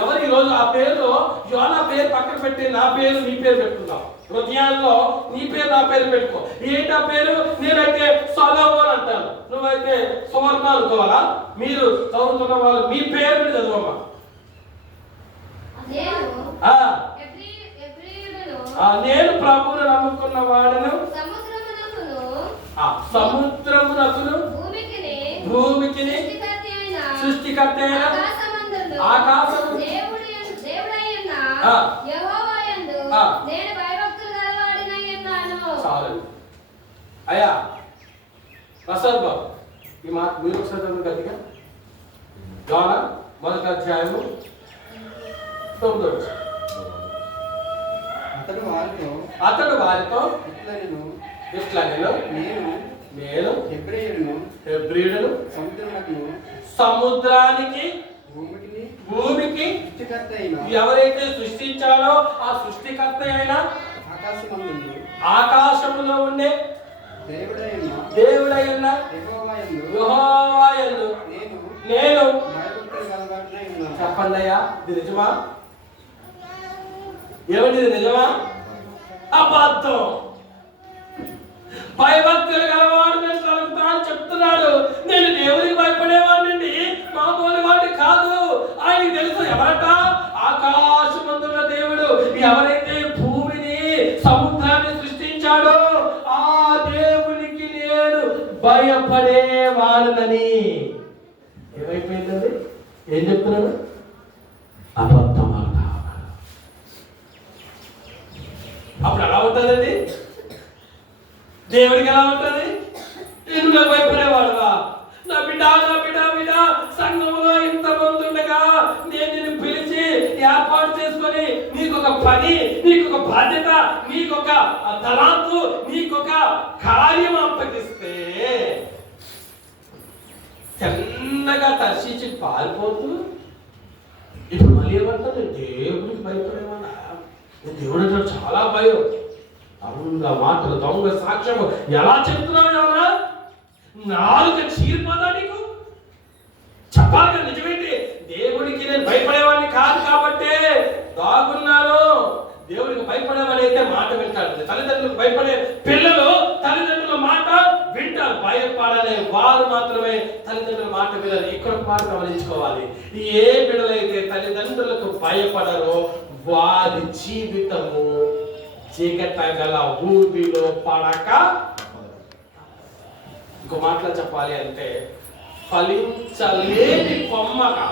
ఎవరు ఈరోజు ఆ పేరులో యోనా పేరు పక్కన పెట్టి నా పేరు నీ పేరు పెట్టుకుందాం. హృదయాల్లో నీ పేరు నా పేరు పెట్టుకో. ఏంటా పేరు? నేనైతే సొలొమోన్ అంటాను, నువ్వైతే సువర్ణ అనుకోవాలా? మీరు చదువుతున్న వాళ్ళు మీ పేరు చదవమ్మా. నేను ప్రభువును నమ్ముకున్న వాడును సముద్రమునకును భూమికి సృష్టికర్త అయిన ఆకాశము చాలు అయ్యా. ప్రసాద్ బాబు ఈ మాట మీరు ఒకసారి గట్టిగా. యోనా 1వ అధ్యాయము 9వ వచనం. అతడు వారితో ఇట్లనెను, నేను హెబ్రీయుడను సముద్రానికి భూమికి ఎవరైతే సృష్టించాడో ఆ సృష్టికర్త అయిన ఆకాశములో ఉండే దేవుడైన యెహోవా యందు నేను. చెప్పండి అయ్యా, ఇది నిజమా? ఏమిటి ఇది నిజమా? అబద్ధం. భయభక్తులు గలవాడు నేను కలుగుతా అని చెప్తున్నాడు. నేను దేవుడికి భయపడేవాడిని, మామూలు వాడిని కాదు. ఆయనకి తెలుసు ఎవరట? ఆకాశమందున్న దేవుడు. ఎవరైతే భూమిని సముద్రాన్ని సృష్టించాడో ఆ దేవునికి నేను భయపడేవాడినని. ఏమైపోయిందండి? ఏం చెప్తున్నాడు? అబద్ధం అట. అప్పుడు ఎలా ఉంటుందండి? దేవుడికి ఎలా ఉంటుంది? నేను నాకు భయపడేవాడువా? నా బిడ్డ సంఘంలో ఇంతమంది ఉండగా నేను నిన్ను పిలిచి ఏర్పాటు చేసుకొని నీకొక పని, నీకొక బాధ్యత, నీకొక తలాంతు, నీకొక కార్యం అప్పగిస్తే చిన్నగా తర్శించి పారిపోతూ ఇప్పుడు మళ్ళీ ఏమంటారు? దేవుడికి భయపడేవాడా? దేవుడు అంటే చాలా భయం. దొంగ మాటలు, దొంగ సాక్ష్యం ఎలా చెప్తున్నావు? ఎవరా నాలుక చీరిపోదా నీకు? చెప్పాలి కదా నిజమేంటి? దేవుడికి నేను భయపడేవాడిని కాదు కాబట్టే దాగున్నాను. దేవుడికి భయపడేవాడు అయితే మాట వింటాడు. తల్లిదండ్రులకు భయపడే పిల్లలు తల్లిదండ్రుల మాట వింటారు. భయపడలే వారు మాత్రమే తల్లిదండ్రుల మాట వినాలి. ఇక్కడ మాట గమనించుకోవాలి. ఏ బిడ్డలైతే తల్లిదండ్రులకు భయపడరో వారి జీవితము చీకటగల ఊబిలో పడక. ఇంకో మాటలో చెప్పాలి అంటే ఫలించలేని కొమ్మగా,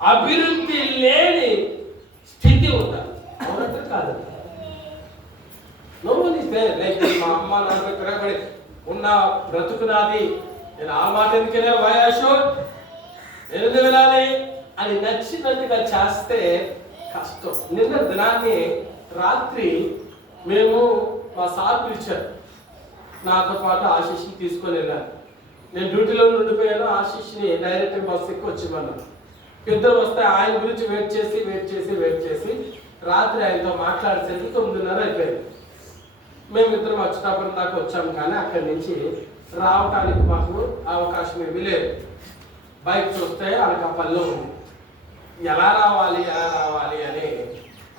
అభివృద్ధి లేని స్థితి ఉండాలి. అవునంటే కాదు? మా అమ్మ నాన్న తిరగబడి ఉన్న బ్రతుకు నాది, నేను ఆ మాట ఎందుకనే వయాషో నేను ఎందుకు వినాలి అని నచ్చినట్టుగా చేస్తే కష్టం. నిన్న దినాన్ని రాత్రి మేము మా సార్ పిలిచారు, నాతో పాటు ఆశీష్ని తీసుకొని వెళ్ళాను. నేను డ్యూటీలో ఉండిపోయాను. ఆశీష్ని డైరెక్ట్ బస్ ఎక్కి వచ్చేమన్నాను. ఇద్దరు వస్తే ఆయన గురించి వెయిట్ చేసి రాత్రి ఆయనతో మాట్లాడేసరికి 9:30 అయిపోయింది. మేమిద్దరం వచ్చేటప్పుడు దాకా వచ్చాము, కానీ అక్కడి నుంచి రావటానికి మాకు అవకాశం ఏమీ లేదు. బైక్ చూస్తే అనకాపల్లిలో ఉంది. ఎలా రావాలి అని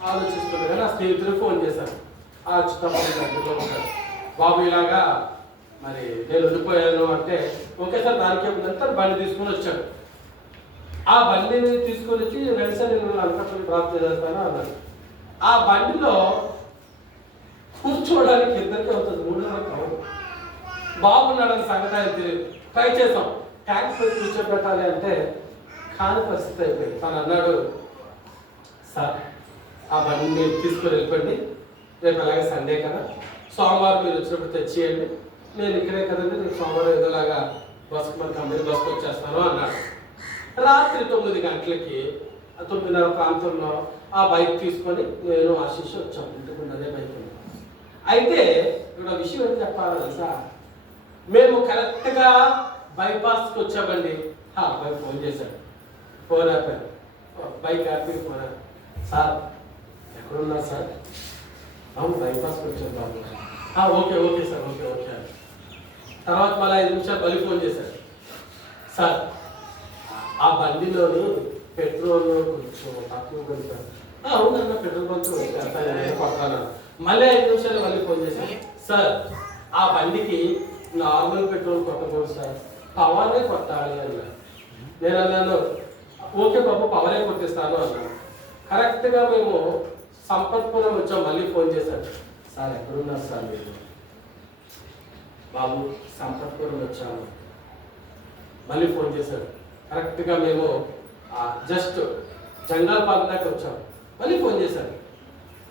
ఆలోచిస్తున్నాను. నా స్నేహితులు ఫోన్ చేశాను, ఆ వచ్చేటప్పుడు బాబు ఇలాగా మరి నేను ఉండిపోయాను అంటే, ఒకేసారి దానికి ఏముందంటే బండి తీసుకుని వచ్చాడు. ఆ బండిని తీసుకొని వచ్చి వెంటనే నేను అనకాపల్లి డ్రాప్ చేస్తాను అన్నాడు. ఆ బండిలో కూర్చోవడానికి ఇద్దరికి అవుతుంది 3:30. బాగున్నాడని సంగతి ఆయన తెలియదు. ట్రై చేసాం, ట్యాంక్ పెట్టి కూర్చోబెట్టాలి అంటే కాని పరిస్థితి అయిపోయింది. తను అన్నాడు, సార్ ఆ బండిని తీసుకొని వెళ్ళిపోండి, రేపు అలాగే సండే కదా, సోమవారం మీరు వచ్చినప్పుడు తెచ్చేయండి, నేను ఇక్కడే కదండి, నేను సోమవారం ఏదోలాగా బస్కి మన కంపెనీ బస్కి వచ్చేస్తాను అన్నాడు. రాత్రి 9 గంటలకి 9:30 ప్రాంతంలో ఆ బైక్ తీసుకొని నేను ఆశీష్ వచ్చాము. ఇంటికి అదే బైక్ ఉంది. అయితే ఇక్కడ విషయం ఏంటి చెప్పాలి తెలుసా, మేము కరెక్ట్గా బైపాస్కి వచ్చామండి. అబ్బాయి ఫోన్ చేశాడు, ఫోన్ ఆపాను, బైక్ ఆపి ఫోన్ ఆపాను, సార్ ఎక్కడున్నారు సార్? అవును బైపాస్కి వచ్చాను బాబు. Okay okay sir, okay okay. తర్వాత మళ్ళీ 5 నిమిషాలు మళ్ళీ ఫోన్ చేశాడు, సార్ ఆ బండిలోని పెట్రోల్ కొంచెం తక్కువ కొడుతాను. అవునన్నా పెట్రోల్ కొంచెం కొడతాను. మళ్ళీ 5 నిమిషాలు మళ్ళీ ఫోన్ చేశాను, సార్ ఆ బండికి నార్మల్ పెట్రోల్ కొట్టకూడదు సార్, పవర్నే కొట్టాలి అన్నాను. నేను అన్నాను ఓకే బాబు పవరే కొట్టిస్తాను అన్నాను. కరెక్ట్గా మేము సంపత్పురం వచ్చాం. మళ్ళీ ఫోన్ చేశాడు, సార్ ఎక్కడున్నారు సార్ మీరు? బాబు సంపత్పురం వచ్చాము. మళ్ళీ ఫోన్ చేశాడు, కరెక్ట్గా మేము జస్ట్ జంగాల్ పార్క్ దాకా వచ్చాము. మళ్ళీ ఫోన్ చేశాడు,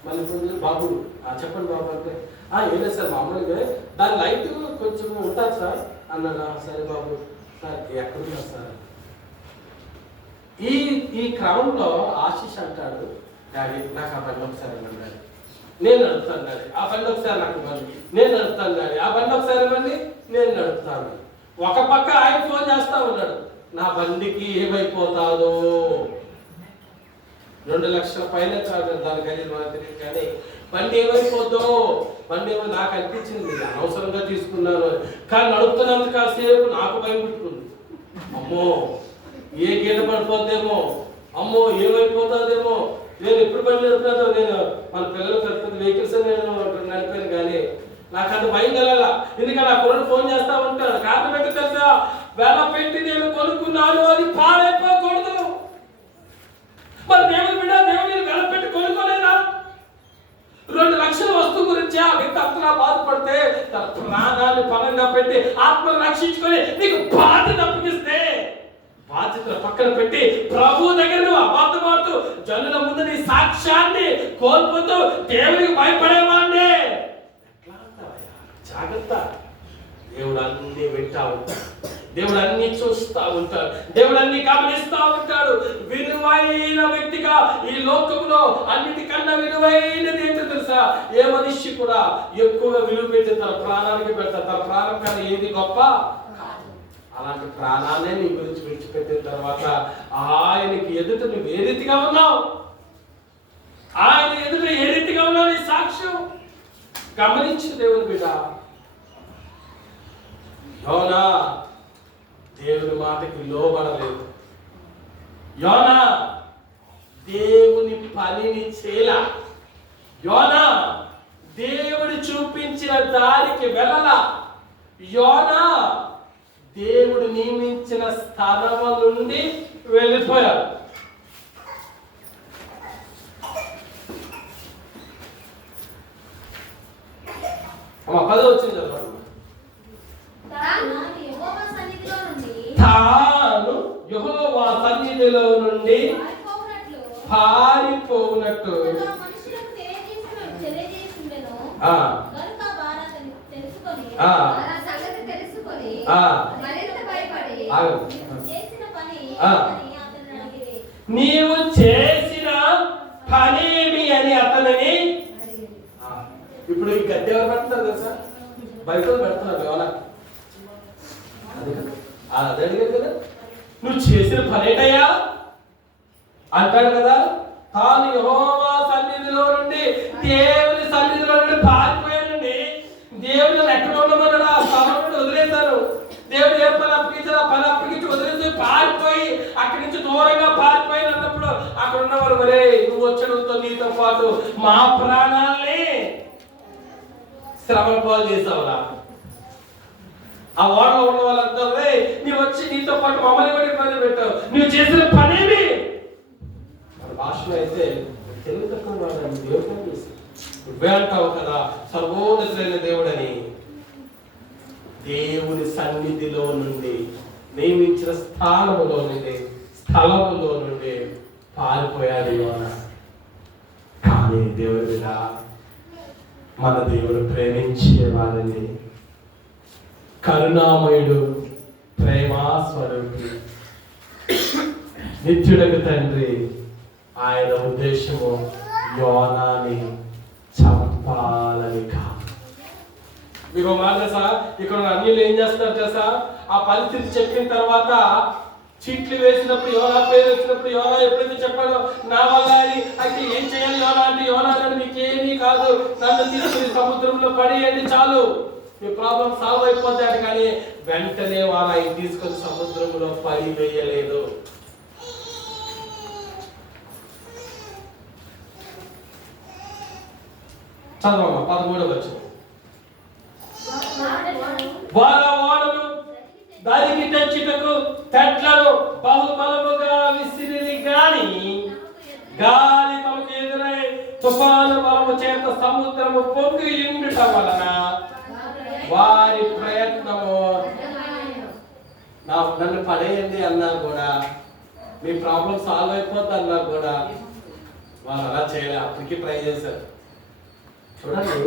మళ్ళీ ఫోన్ చేసి బాబు చెప్పండి బాబు అంటే ఏం లేదు సార్ మామూలుగా దాని లైట్ కొంచెం ఉంటుంది సార్ అన్నాడు. సరే బాబు సార్ ఎక్కడున్నారు సార్? ఈ క్రమంలో ఆశీష్ అంటాడు, డాడీ నాకు ఆ బండి ఒకసారి ఇవ్వండి. నేను నడుపుతాను డాడీ, ఆ బండి ఒకసారి నాకు ఇవ్వండి. నేను నడుపుతాను డాడీ, ఆ బండి ఒకసారి ఇవ్వండి, నేను నడుపుతాను. ఒక పక్క ఆయన ఫోన్ చేస్తా ఉన్నాడు, నా బండికి ఏమైపోతాదో. 2 లక్షల పైన కాదు దాని ఖరీదు మనకు తెలియదు, కానీ బండి ఏమైపోద్దో, బండి ఏమో నాకు అనిపించింది అనవసరంగా తీసుకున్నాను. కానీ నడుపుతున్నందుకు కాసేపు నాకు భయం పుట్టుకుంది, అమ్మో ఏ గీత పడిపోద్దేమో, అమ్మో ఏమైపోతుందేమో. నేను ఎప్పుడు బండి నడుపుతాదో, నేను మన పిల్లలు పెద్ద వెహికల్స్ నేను నడిపాను, కానీ నాకు అంత భయం కలగల. ఎందుకంటే ఆ కొడుకు ఫోన్ చేస్తా ఉంటాడు, కారణం ఏంటో తెలుసా, వెల పెట్టి నేను కొనుక్కున్నాను అది పాడైపోకూడదు. మరి దేవుని బిడ్డ దేవుని వెల పెట్టి కొనుక్కోలేదా? 2 లక్షల వస్తువు గురించి ఆ వ్యక్తి అంతలా బాధపడితే తన ప్రాణాన్ని పరంగా పెట్టి ఆత్మను రక్షించుకొని నీకు బాధ్యత అప్పగిస్తే, బాధ్యతలు పక్కన పెట్టి ప్రభు దగ్గర నువ్వు అబద్ధమాడుతూ జనుల ముందు నీ సాక్ష్యాన్ని కోల్పోతూ దేవునికి భయపడేవాడిని ఎట్లా అంటావయ్యా? జాగ్రత్త. దేవుడు అన్ని వింటా ఉంటాడు, దేవుడు అన్ని చూస్తా ఉంటాడు, దేవుడు అన్ని గమనిస్తా ఉంటాడు. విలువైన వ్యక్తిగా ఈ లోకంలో అన్నిటికన్నా విలువైనది ఏంటో తెలుసా? ఏ మనిషి కూడా ఎక్కువగా విలువ పెట్టి తన ప్రాణానికి పెడతాడు. తన ప్రాణం కన్నా ఏది గొప్ప? అలాంటి ప్రాణాన్ని నీ గురించి విడిచిపెట్టిన తర్వాత ఆయనకి ఎదుట నువ్వు ఏ రీతిగా ఉన్నావు, ఆయన ఎదుట ఏ రీతిగా ఉన్నావు, నీ సాక్ష్యం గమనించు దేవుని బిడ్డ. యోనా దేవుని మాటకి లోబడలేదు, యోనా దేవుని పనిని చేయాల, యోనా దేవుడు చూపించిన దారికి వెళ్ళల, యోనా దేవుడు నియమించిన స్థలం నుండి వెళ్ళిపోయాడు. అమ్మ 10 వచ్చింది చదవండి. తాను యెహోవా సన్నిధిలో నుండి పారిపోవునట్టు నీవు చేసిన పనేమి అని అతనిని. ఇప్పుడు ఈ గద్దె ఎవరు పెడతారు తెలుసా? బయట పెడుతున్నారు ఎవరా? అదే అడిగారు కదా, నువ్వు చేసిన పనేటయ్యా అంటాడు కదా. తాను యెహోవా సన్నిధిలో నుండి దేవుని సన్నిధిలో నుండి పారిపోయానండి. దేవుడు ఎక్కడ ఉండమన్నాడు, ఆ స్థలం నుండి వదిలేశాను. దేవుడు ఏ పని అప్పగించాడు, ఆ పని అప్పగించి వదిలేసి పారిపోయి అక్కడి నుంచి దూరంగా పారిపోయి అన్నప్పుడు అక్కడ ఉన్నవారు, మరే నువ్వు వచ్చడంతో నీతో పాటు మా ప్రాణాల్ని శ్రమ పాలు చేసావురా. ఆ ఓడలో ఉన్న వాళ్ళు అంటారు, నీవు వచ్చి నీతో పాటు మమ్మల్ని కూడా ఇబ్బంది పెట్టావు, నువ్వు చేసిన పనేమి. మన భాషలో అయితే తెలుగు తక్కువ వాడని దేవుడు చేసి నువ్వే అంటావు కదా సర్వోన్నతులైన దేవుడని. దేవుని సన్నిధిలో నుండి నియమించిన స్థలములో నుండి పారిపోయాడు యోనా. కానీ దేవుడిలా మన దేవుడు ప్రేమించేవారిని, కరుణామయుడు, ప్రేమాస్వరూపి, నిత్యుడకు తండ్రి. ఆయన ఉద్దేశము యోనాని చంపాలని కాదు, మీకు మాట తెలుసా, ఇక్కడ అన్యులు ఏం చేస్తున్నారు తెలుసా, ఆ పరిస్థితి చెప్పిన తర్వాత చీట్లు వేసినప్పుడు యోనా పేరు వచ్చినప్పుడు యోనా ఎప్పుడైతే చెప్పాడో నా వల్ల అయితే ఏం చేయాలి యోనా అంటే, యోనా మీకేమీ కాదు, నన్ను తీసుకుని సముద్రంలో పడేయండి చాలు, మీ ప్రాబ్లం సాల్వ్ అయిపోతాడు. కానీ వెంటనే వాళ్ళు ఆయన తీసుకొని సముద్రంలో పడి వేయలేదు. చదవమ్మా 13వ వచనం. వాడను దానికి తెచ్చుటకు తెట్లను బహుబలముగా విసిరి గాని గాలి తమకు ఎదురై తుఫాను బలము చేత సముద్రము పొంగి ఎండుట వలన వారి ప్రయత్నము, నన్ను పడేయండి అన్నా కూడా, మీ ప్రాబ్లం సాల్వ్ అయిపోద్ది అన్నా కూడా వాళ్ళు అలా చేయలే, అప్పటికి ట్రై చేశారు. చూడండి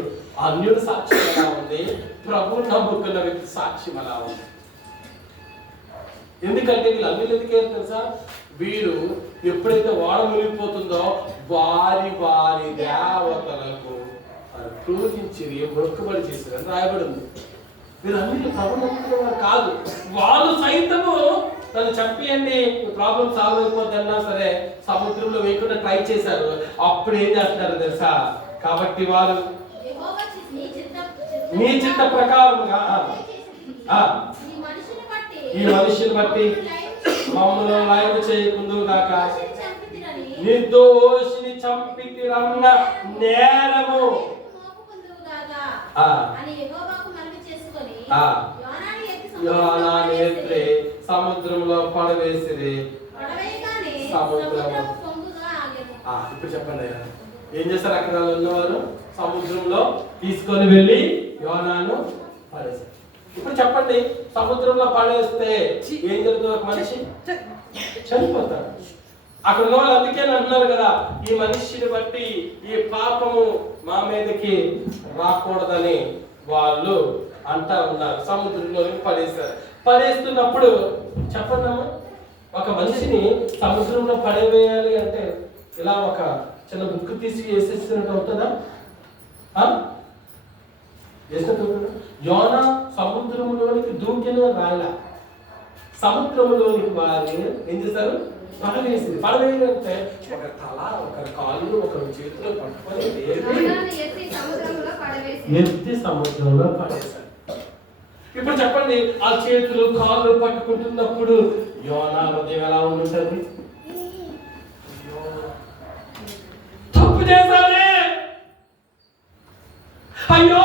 అన్యుడి సాక్ష్యం ఎలా ఉంది, ప్రభు నమ్ముకున్న వ్యక్తి సాక్ష్యం ఎలా ఉంది. ఎందుకంటే వీళ్ళు అన్యులు ఎందుకు తెలుసా, వీరు ఎప్పుడైతే వాడ మునిగిపోతుందో వారి వారి దేవతలకు పూజించి మొక్కుబడి చేశారు అని రాయబడి ఉంది. వీరు అన్యులు ప్రభు నమ్ముకునేవారు కాదు. వాళ్ళు సైతము నన్ను చంపేయండి, ప్రాబ్లం సాల్వ్ అయిపోద్ది అన్నా సరే సముద్రంలో వేయకుండా ట్రై చేశారు. అప్పుడు ఏం చేస్తున్నారు తెలుసా, కాబట్టి వారు నీ చిత్త ప్రకారముగా ఈ మనిషిని బట్టి మమ్మల్ని లైవ్ చేయకుందు గాక, నిర్దోషిని చంపితిరన్న నేరము యోనాను ఎత్తి సముద్రంలో పడవేసిరి. సముద్రము ఇప్పుడు చెప్పండి ఏం చేశారు, అక్కడ ఉన్నవారు సముద్రంలో తీసుకొని వెళ్ళి యోనాను పడేశారు. ఇప్పుడు చెప్పండి, సముద్రంలో పడేస్తే ఏం జరుగుతుంది, ఒక మనిషి చనిపోతాడు. అక్కడ ఉన్న వాళ్ళు అందుకే అంటున్నారు కదా, ఈ మనిషిని బట్టి ఈ పాపము మా మీదకి రాకూడదని వాళ్ళు అంటా ఉన్నారు. సముద్రంలో పడేశారు. పడేస్తున్నప్పుడు చెప్పండి అమ్మా, ఒక మనిషిని సముద్రంలో పడవేయాలి అంటే ఇలా ఒక చిన్న బుక్ తీసి వేసేసినట్టు అవుతుందా? వేసినట్టు అవుతుందా? యోనా సముద్రంలోనికి దూకిన రాయల, సముద్రంలోనికి వారి ఏం చేశారు, పడవేసింది. పడవేయాలంటే ఒక తల, ఒక కాళ్ళు, ఒక చేతిలో పట్టుకొని ఎత్తి సముద్రంలో పడేశారు. ఇప్పుడు చెప్పండి, ఆ చేతులు కాళ్ళు పట్టుకుంటున్నప్పుడు యోనా హృదయం ఎలా ఉంటుంది? తప్పు చేశానే, అయ్యో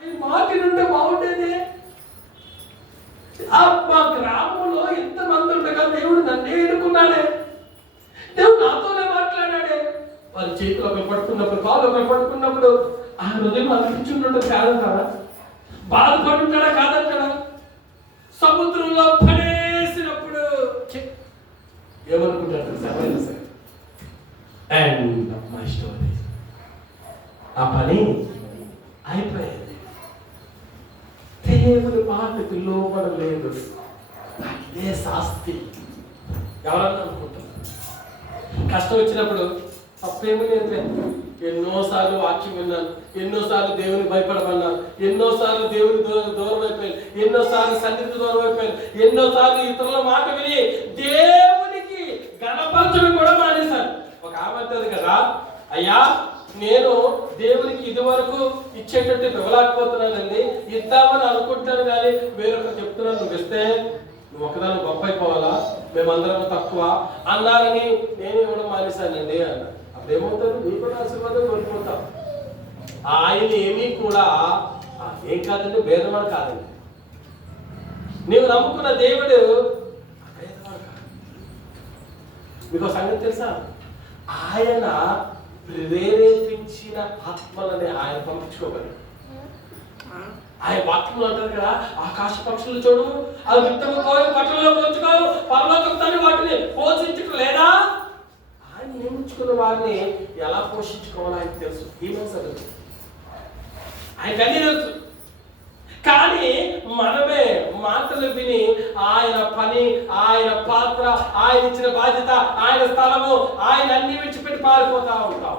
ఆయన మాట నుండి బాగుండేది. మా గ్రామంలో ఎంతమంది ఉండగా దేవుడు నన్నే ఎన్నుకున్నాడే, దేవుడు నాతోనే మాట్లాడాడే. వాళ్ళ చేతులు ఒకరు పట్టుకున్నప్పుడు, కాళ్ళు ఒకరు పట్టుకున్నప్పుడు ఆ హృదయం అనిపించుంటుంటే కాదంటారా, బాధపడుంటాడా కాదంటాడా? సముద్రంలో పడేసినప్పుడు ఏమనుకుంటారు సార్? అండ్ మై స్టోరీ, ఆ పని అయిపోయింది. దేవుని మాటకు లోబడలేదు, ఇదే శాస్తి. ఎవరన్నా అనుకుంటారు కష్టం వచ్చినప్పుడు తప్పేమీ లేదు. ఎన్నోసార్లు వాక్యం విన్నాను, ఎన్నోసార్లు దేవుని భయపడమన్నాను, ఎన్నోసార్లు దేవుని దూరం అయిపోయాను, ఎన్నోసార్లు సన్నిధి దూరం అయిపోయాను, ఎన్నోసార్లు ఇతరుల మాట విని దేవునికి గణపరచడం కూడా మానేశాను. ఒక ఆమె అంటది కదా, అయ్యా నేను దేవునికి ఇది వరకు ఇచ్చేటట్టు ఇవ్వలేకపోతున్నానండి, ఇద్దామని అనుకుంటాను కానీ వేరొకరు చెప్తున్నాను, నువ్వు ఇస్తే నువ్వు ఒకదాన్ని గొప్ప అయిపోవాలా, మేమందరం తక్కువ అన్నారని నేను ఇవ్వడం మానేశానండి అన్న. అప్పుడేమవుతారు, నీ కూడా ఆశీర్వాదం కోల్పోతాం. ఆయన ఏమీ కూడా ఏం కాదండి, భేదవాడు కాదండి. నీవు నమ్ముకున్న దేవుడు భేదవాడు కాదు. మీకు సంగతి తెలుసా, ఆయన ప్రేరేపించిన ఆత్మలని ఆయన పంపించుకోగలరు. ఆయన వాక్యంలో అంటారు కదా, ఆకాశ పక్షులు చూడు, అవి విత్తము కోరి పట్టణంలో పోల్చుకోవు, పరలోకంతో వాటిని పోషించడం లేదా? ఆయన నియమించుకున్న వారిని ఎలా పోషించుకోవాలో ఆయనకు తెలుసు. ఆయనకు అన్నీ తెలుసు. కానీ మనమే మాటలు విని ఆయన పని, ఆయన పాత్ర, ఆయన ఇచ్చిన బాధ్యత, ఆయన స్థలము, ఆయన అన్ని విడిచిపెట్టి పారిపోతా ఉంటాం.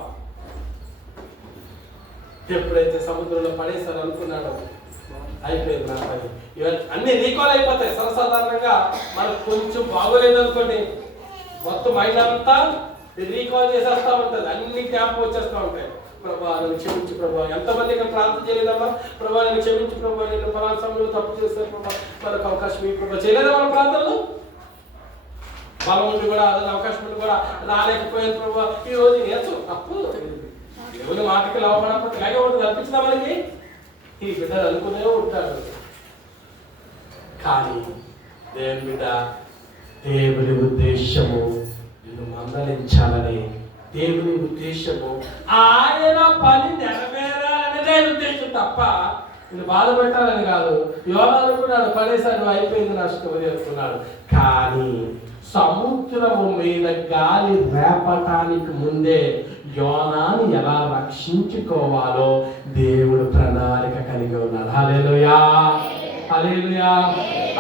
ఎప్పుడైతే సముద్రంలో పడేసారు అనుకున్నాడో అయిపోయింది నా పని. ఇవన్నీ అన్ని రీకాల్ అయిపోతాయి. సర్వసాధారణంగా మనకు కొంచెం బాగోలేదు అనుకోండి, మొత్తం మైండ్ అంతా రీకాల్ చేసేస్తూ ఉంటుంది, అన్ని జ్ఞాపకం వచ్చేస్తూ ఉంటాయి. ప్రభా నన్ను క్షమించు ప్రభా. ఎంతమంది ఇక్కడ ప్రార్థన చేయలేదమ్మా, ప్రభా నన్ను క్షమించు ప్రభా, నేను పలానా సమయంలో తప్పు చేశాను ప్రభా, మనకు అవకాశం ఈ ప్రభా. చేయలేదా మన ప్రార్థనలు? బలం ఉండి కూడా అదే అవకాశం ఉండి కూడా రాలేకపోయింది ప్రభా. ఈ రోజు నేర్చు తప్పు దేవుని మాటకి లవపడకపోతే ఇలాగే ఉంటుంది అనిపించిందా మనకి? ఈ బిడ్డలు అనుకునే ఉంటాడు. కానీ దేవుని బిడ్డ, దేవుని ఉద్దేశము నిన్ను మందలించాలని, దేవుని ఉద్దేశము ఆయన పని నెరవేరాలనేదే ఉద్దేశం తప్ప నిన్ను బాధ పెట్టాలని కాదు. యోనా అనుకున్నాడు పడేసాడు అయిపోయింది నష్టం అనుకున్నాడు. కానీ సముద్రము మీద గాలి రేపటానికి ముందే యోనాను ఎలా రక్షించుకోవాలో దేవుడు ప్రణాళిక కలిగి ఉన్నాడు. హల్లెలూయా, హల్లెలూయా.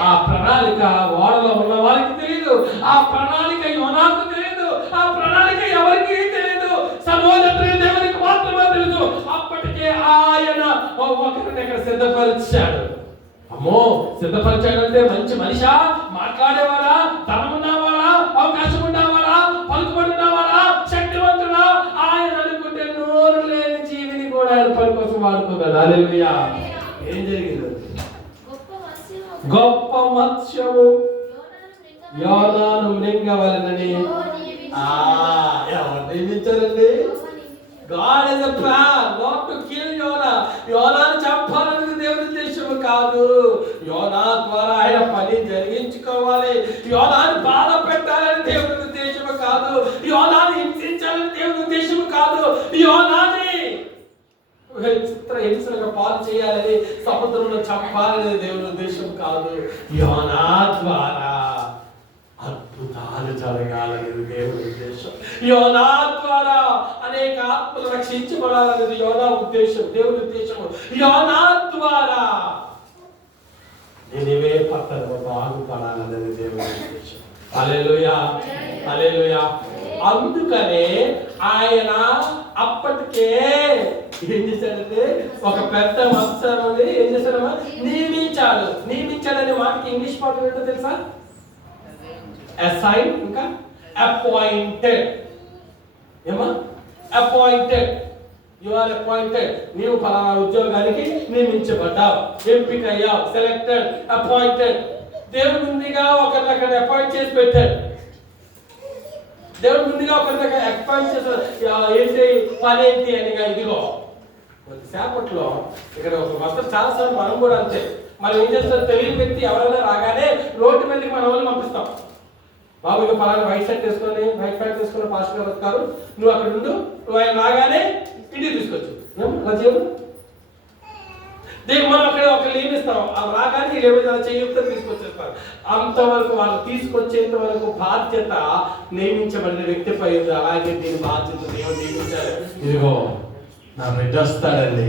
ఆ ప్రణాళిక ఓడలో ఉన్న వారికి తెలియదు, ఆ ప్రణాళిక యోనాకు తెలియదు, ఆ ప్రణాళిక ఎవరికి తెలియదు, సర్వోన్నతుడైన దేవునికి మాత్రమే తెలుసు. అప్పటికే ఆయన ఒకరిని ఇక్కడ సిద్ధపరిచాడు. అమ్మో, సిద్ధపరిచాడంటే మంచి మనిషా, మాట్లాడేవాడా, ధనం ఉన్నవాడా, అవకాశం ఉన్నవాడా, పలుకుబడినవాడా, శక్తివంతుడా? ఆయన అనుకుంటే నోరు లేని జీవిని కూడా ఆయన పని కోసం వాడుకోగలడు. హల్లెలూయా. ఏం జరిగింది? గొప్ప మత్స్యము యోనాను మృంగవలెనని ఎవరు నియమించారండి? God has a plan not to kill Yona. యోనాను చంపాలనేది దేవుని ఉద్దేశం కాదు. యోనా ద్వారా ఆయన పని జరిగించుకోవాలి. యోనాను బాధ పెట్టాలని దేవుని ఉద్దేశం కాదు. యోనాను హింసించాలని దేవుని ఉద్దేశం కాదు. యోనాని హింసలుగా పాలు చేయాలని, సముద్రంలో చంపాలనేది దేవుని ఉద్దేశం కాదు. యోనా ద్వారా అద్భుతాలు జరగాలనేది దేవుని ఉద్దేశం. యోనా ద్వారా అనేక ఆత్మలు రక్షించబడాలనేది యోనా ఉద్దేశం, దేవుని ఉద్దేశం. యోనా ద్వారా నినివే పట్టణం బాగుపడాలనేది దేవుని ఉద్దేశం. హల్లెలూయా, హల్లెలూయా. అందుకనే ఆయన అప్పటికే ఏం చేశాడంటే ఒక పెద్ద మత్స్యాన్ని ఏం చేశాడమ్మా? నియమించాడు. నియమించాడనే మాటకి ఇంగ్లీష్ పాట ఏంటో తెలుసా? అసైన్, ఇంకా అపాయింటెడ్. ఏమా? అపాయింటెడ్. You are appointed. నీవు ఫలానా ఉద్యోగానికి నియమించబడ్డావు, ఎంపికయ్యావు, సెలెక్టెడ్, అపాయింటెడ్. దేవుడు ముందుగా ఒకరిని అక్కడ అపాయింట్ చేసి పెట్టాడు. దేవుడు ముందుగా ఒకరిని అక్కడ అపాయింట్ చేశాడు. ఏంటి పని ఏంటి అనిగా, ఇదిగో కొద్దిసేపట్లో ఇక్కడ ఒక వస్త్రం. చాలాసార్లు మనం కూడా అంతే. మనం ఏం చేస్తాం? తెలియని వ్యక్తి ఎవరైనా రాగానే రోడ్డు మీదకి మన వాళ్ళు పంపిస్తాం. బాబు ఇక పలానా వైట్ షర్ట్ వేసుకొని, వైట్ ప్యాంట్ వేసుకుని పాస్టర్ గారు వస్తారు, నువ్వు అక్కడ ఉండు, నువ్వు ఆయన రాగానే ఇంటికి తీసుకొచ్చు. దీనికి మనం అక్కడ ఒక నియమిస్తాం. అది రాగానే ఏమైనా చేయొద్దో తీసుకొచ్చేస్తారు. అంతవరకు వాళ్ళు తీసుకొచ్చేంత వరకు బాధ్యత నియమించబడిన వ్యక్తిపై ఉంది. అలాగే దీని బాధ్యత దేవుడు నియమించారు. ఇదిగో నా బిడ్డ వస్తాడండి,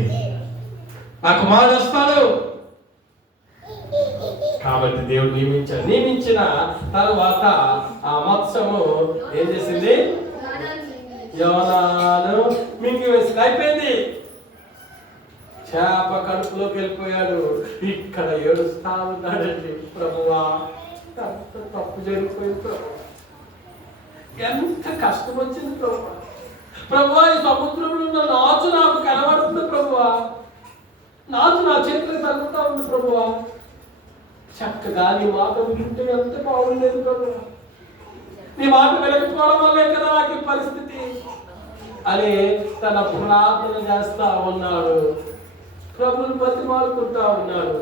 నా కుమారుడు వస్తాడు. కాబట్టి దేవుడు నియమించాడు. నియమించిన తర్వాత ఆ మత్స్యము ఏం చేసింది? యోనాను మింగివేసింది. అయిపోయింది. చేప కడుపులోకి వెళ్ళిపోయాడు. ఇక్కడ ఏడుస్తా ఉన్నాడండి. ప్రభువా, ఎంత తప్పు జరిగిపోయింది ప్రభు, ఎంత కష్టం వచ్చింది ప్రభువా. ప్రభువా, ఈ సముద్రంలో ఉన్న నాచు నాకు కనబడుతుంది ప్రభువా, నాచు నా చేతిలో తగ్గుతా ఉంది ప్రభువా. చక్కగా నీ మాట వింటే ఎంత బాగుండేది ప్రభువా. నీ మాట వెలకపోవడం వల్లే కదా నాకు ఈ పరిస్థితి అని తన ప్రార్థన చేస్తా ఉన్నాడు. ప్రభుని బతిమాలుకుంటా ఉన్నాడు.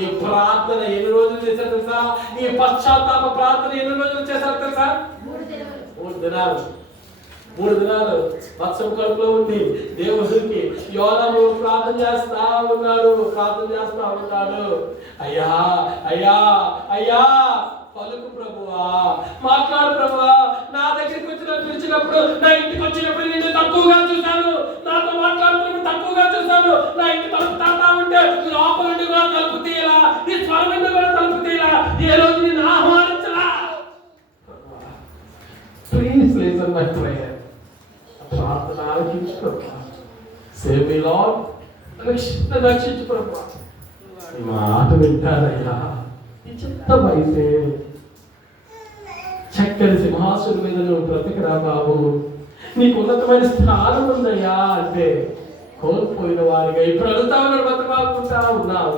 ఈ ప్రార్థన ఎన్ని రోజులు చేశారు తెలుసా? ఈ పశ్చాత్తాప ప్రార్థన ఎన్ని రోజులు చేశారు తెలుసా? 3 దినాలు. 3 దినాలు మత్స్యం కడుపులో ఉంది. దేవుడికి యోనాను ప్రార్థన చేస్తా ఉన్నాడు, ప్రార్థన చేస్తా ఉన్నాడు. అయ్యా అయ్యా అయ్యా, పలుకు ప్రభువా, మాట్లాడు ప్రభువా. నా దగ్గరికి వచ్చినప్పుడు, నా ఇంటికి వచ్చినప్పుడు నేను తక్కువగా చూశాను, నాతో మాట్లాడుతున్నప్పుడు తక్కువగా చూశాను. నా ఇంటి తలుపు తడతా ఉంటే లోపల నుండి కూడా తలుపు తీయలా, నీ స్వరం నుండి కూడా తలుపు తీయలా. ఏ రోజు నేను ఆహ్వానించలా. Please listen my prayer. ప్రార్థన ఆలకించు. సేవ్ మీ లార్డ్, రక్షించు ప్రభువా. ఈ మాట వింటారయ్యా. ఈ చిత్తమైతే చక్కని సింహాసనం మీద నువ్వు బ్రతికరా బాబు, నీకు ఉన్నతమైన స్థానం ఉందయ్యా అంటే కోల్పోయిన వారిగా ఇప్పుడు అడుగుతా ఉన్నాడు, బతుకుతా ఉన్నావు.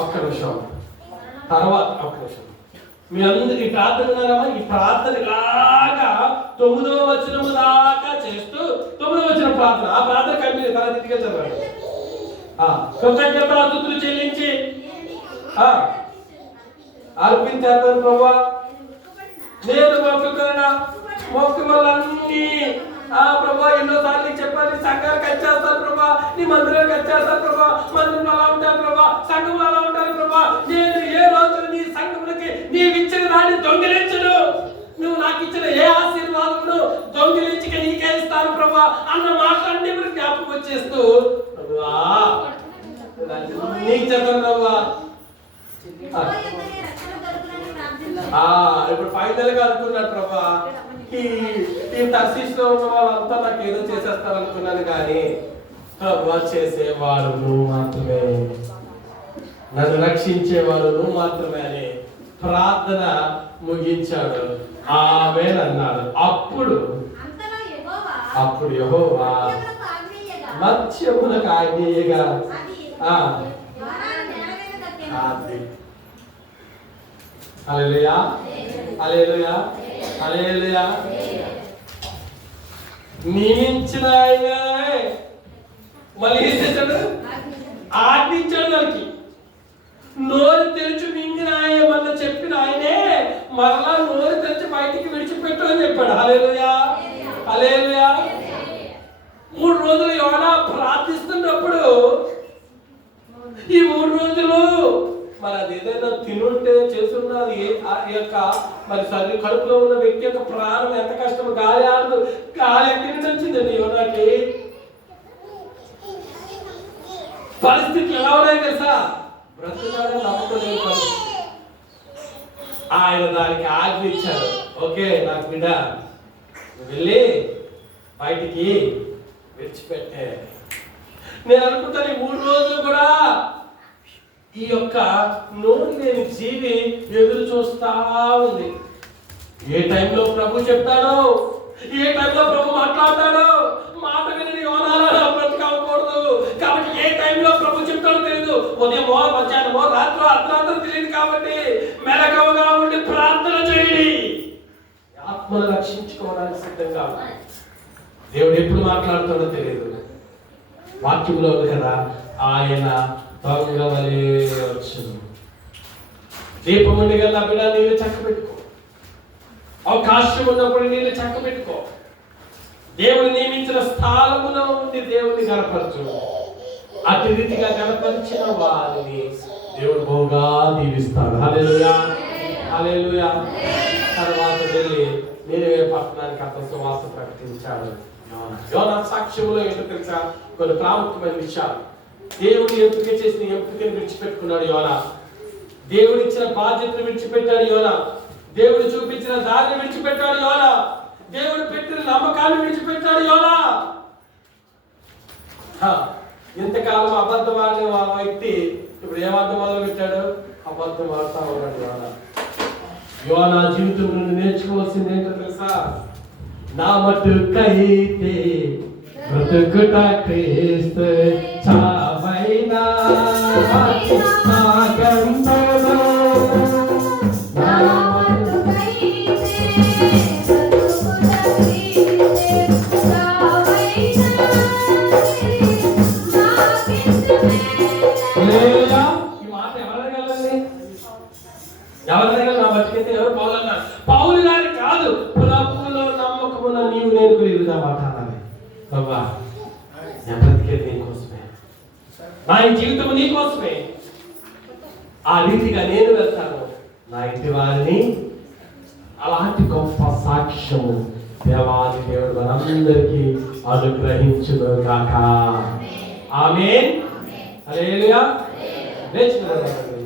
ఒక్క నిమిషం తర్వాత ఒక్క నిమిషం మీ అందరికి ప్రార్థన ఉన్నారమ్మా. ఈ ప్రార్థన ఇలాగా 9వ వచనము దాకా చేస్తూ 9వ వచనం ప్రార్థన, ఆ ప్రార్థన కంపెనీ తన దిగా చదవండి. కృతజ్ఞతాస్తుతులు చెల్లించి అర్పించేస్తాను ప్రభా. నేను మొక్కుబళ్ళన్నీ ప్రభా ఎన్నోసార్లు చెప్పాలి, సంఘానికి వచ్చేస్తాను ప్రభా, నీ మందిరానికి వచ్చేస్తాను ప్రభా, మందిరంలో అలా ఉంటాను ప్రభా, సంఘంలో అలా ఉంటాను ప్రభా. నేను ఏ రోజు నీ సంఘములకి నీవు ఇచ్చిన దాన్ని దొంగిలించను, నువ్వు నాకు ఇచ్చిన ఏ ఆశీర్వాదమును దొంగిలించి నీకే ఇస్తాను ప్రభా అన్న మాటలన్నీ కూడా జ్ఞాపకం వచ్చేస్తూ నీకు చెప్పను ప్రభా. ఇప్పుడు ఫైనల్ గా అనుకున్నాడు ప్రభా, ఈ తర్శీష్లో ఉన్న వాళ్ళంతా నాకు ఏదో చేసేస్తారు అనుకున్నాను, కానీ ప్రభా చేసేవారు నువ్వు మాత్రమే, నన్ను రక్షించేవారు నువ్వు మాత్రమే అని ప్రార్థన ముగించాడు. ఆమేన్ అన్నాడు. అప్పుడు యెహోవా మత్స్యములకు ఆజ్ఞేయగా హల్లెలూయా హల్లెలూయా హల్లెలూయా. నియమించిన ఆయన మళ్ళీ ఏం చేశాడు? ఆజ్ఞించాడు. దానికి నోరు తెరిచి మింగిన ఆయన మళ్ళీ చెప్పిన ఆయనే మరలా నోరు తెరిచి బయటికి విడిచిపెట్టు అని చెప్పాడు. హల్లెలూయా హల్లెలూయా. 3 రోజులు యోనా ప్రార్థిస్తున్నప్పుడు ఈ 3 రోజులు మరి అది ఏదైనా తినుంటే చేస్తున్నది యొక్క మరి సరి కడుపులో ఉన్న వ్యక్తి యొక్క ప్రాణం ఎంత కష్టం, గాలి ఆడదు. గాలి ఎక్కడి నుంచి వచ్చిందండి యోనాకి? పరిస్థితులు ఎలా ఉన్నాయి తెలుసా? బ్రతుకుతాడని నమ్మకలేదు పరిస్థితి. ఆయన దానికి ఆజ్ఞ ఇచ్చాడు. ఓకే నాకు బిడ్డ వెళ్ళి బయటికి విడిచిపెట్టే. నేను అనుకుంటాను ఈ 3 రోజులు కూడా ఈ యొక్క నోరు లేని జీవి ఎదురు చూస్తా ఉంది. ఏ టైంలో ప్రభు చెప్తాడో, ఏ టైంలో ప్రభు మాట్లాడతాడో. మాట విని యోనాలా బ్రతకకూడదు కాబట్టి ఏ టైంలో ప్రభు చెప్తాడో తెలియదు. ఉదయమో మధ్యాహ్నమో రాత్రో అర్ధరాత్రి తెలియదు కాబట్టి మెలకువగా ఉండి ప్రార్థన చేయండి. ఆత్మను రక్షించుకోవడానికి సిద్ధంగా దేవుడు ఎప్పుడు మాట్లాడుతాడో తెలియదు. వాక్యంలో కదా ఆయన దొంగ వలె వచ్చును. దీపం ఉండి గల్లా బిడ్డ నీళ్ళు చక్క పెట్టుకో. అవకాశం ఉన్నప్పుడు నీళ్ళు చక్క పెట్టుకో. దేవుడు నియమించిన స్థానములో ఉండి దేవుడిని గణపరచు. అటు రీతిగా గణపరిచిన వారిని దేవుడు బహుగా దీవిస్తాడు. హల్లెలూయా హల్లెలూయా. తర్వాత వెళ్ళి నీనెవే పట్టణానికి అతను సువార్త ప్రకటించాడు. యోనా సాక్ష్యములో ఏంటో తెలుసా? కొన్ని ప్రాముఖ్యమైన విషయాలు. దేవుడు ఎంపిక చేసిన ఎంపికను విడిచిపెట్టుకున్నాడు యోనా. దేవుడు ఇచ్చిన బాధ్యతను విడిచిపెట్టాడు యోనా. దేవుడు చూపించిన దారిని విడిచిపెట్టాడు యోనా. దేవుడు పెట్టిన నమ్మకాన్ని విడిచిపెట్టాడు యోనా. ఇంతకాలం అబద్ధం ఆడే ఆ వ్యక్తి ఇప్పుడు ఏమర్థం మొదలు పెట్టాడు? అబద్ధం ఆడుతా ఉన్నాడు యోనా. యోనా జీవితం నుండి నేర్చుకోవాల్సింది ఏంటో తెలుసా? నా మటుకైతే బ్రతుకుట క్రీస్తు, చావైనా నా గంటలో నా మటుకైతే బ్రతుకుట క్రీస్తు, చావైనా హల్లెలూయా. ఈ మాట ఎవరనగలండి? ఎవరనగల? నా మటుకైతే ఎవరు? పౌలు అన్నారు. పౌలు గారి కాదు, ప్రభువులో నమ్మకమున్న నీవు నేను కూడా మాట అనాలి. బాబా బ్రతికేది నీకోసం. నా ఈ జీవితం నీ కోసమే. ఆ రీతిగా నేను వెళ్తాను, నా ఇంటి వారిని. అలాంటి గొప్ప సాక్ష్యము దేవాది దేవుడు మనందరికీ అనుగ్రహించును గాక. ఆమేన్. హల్లెలూయా. లేచి నిలబడండి.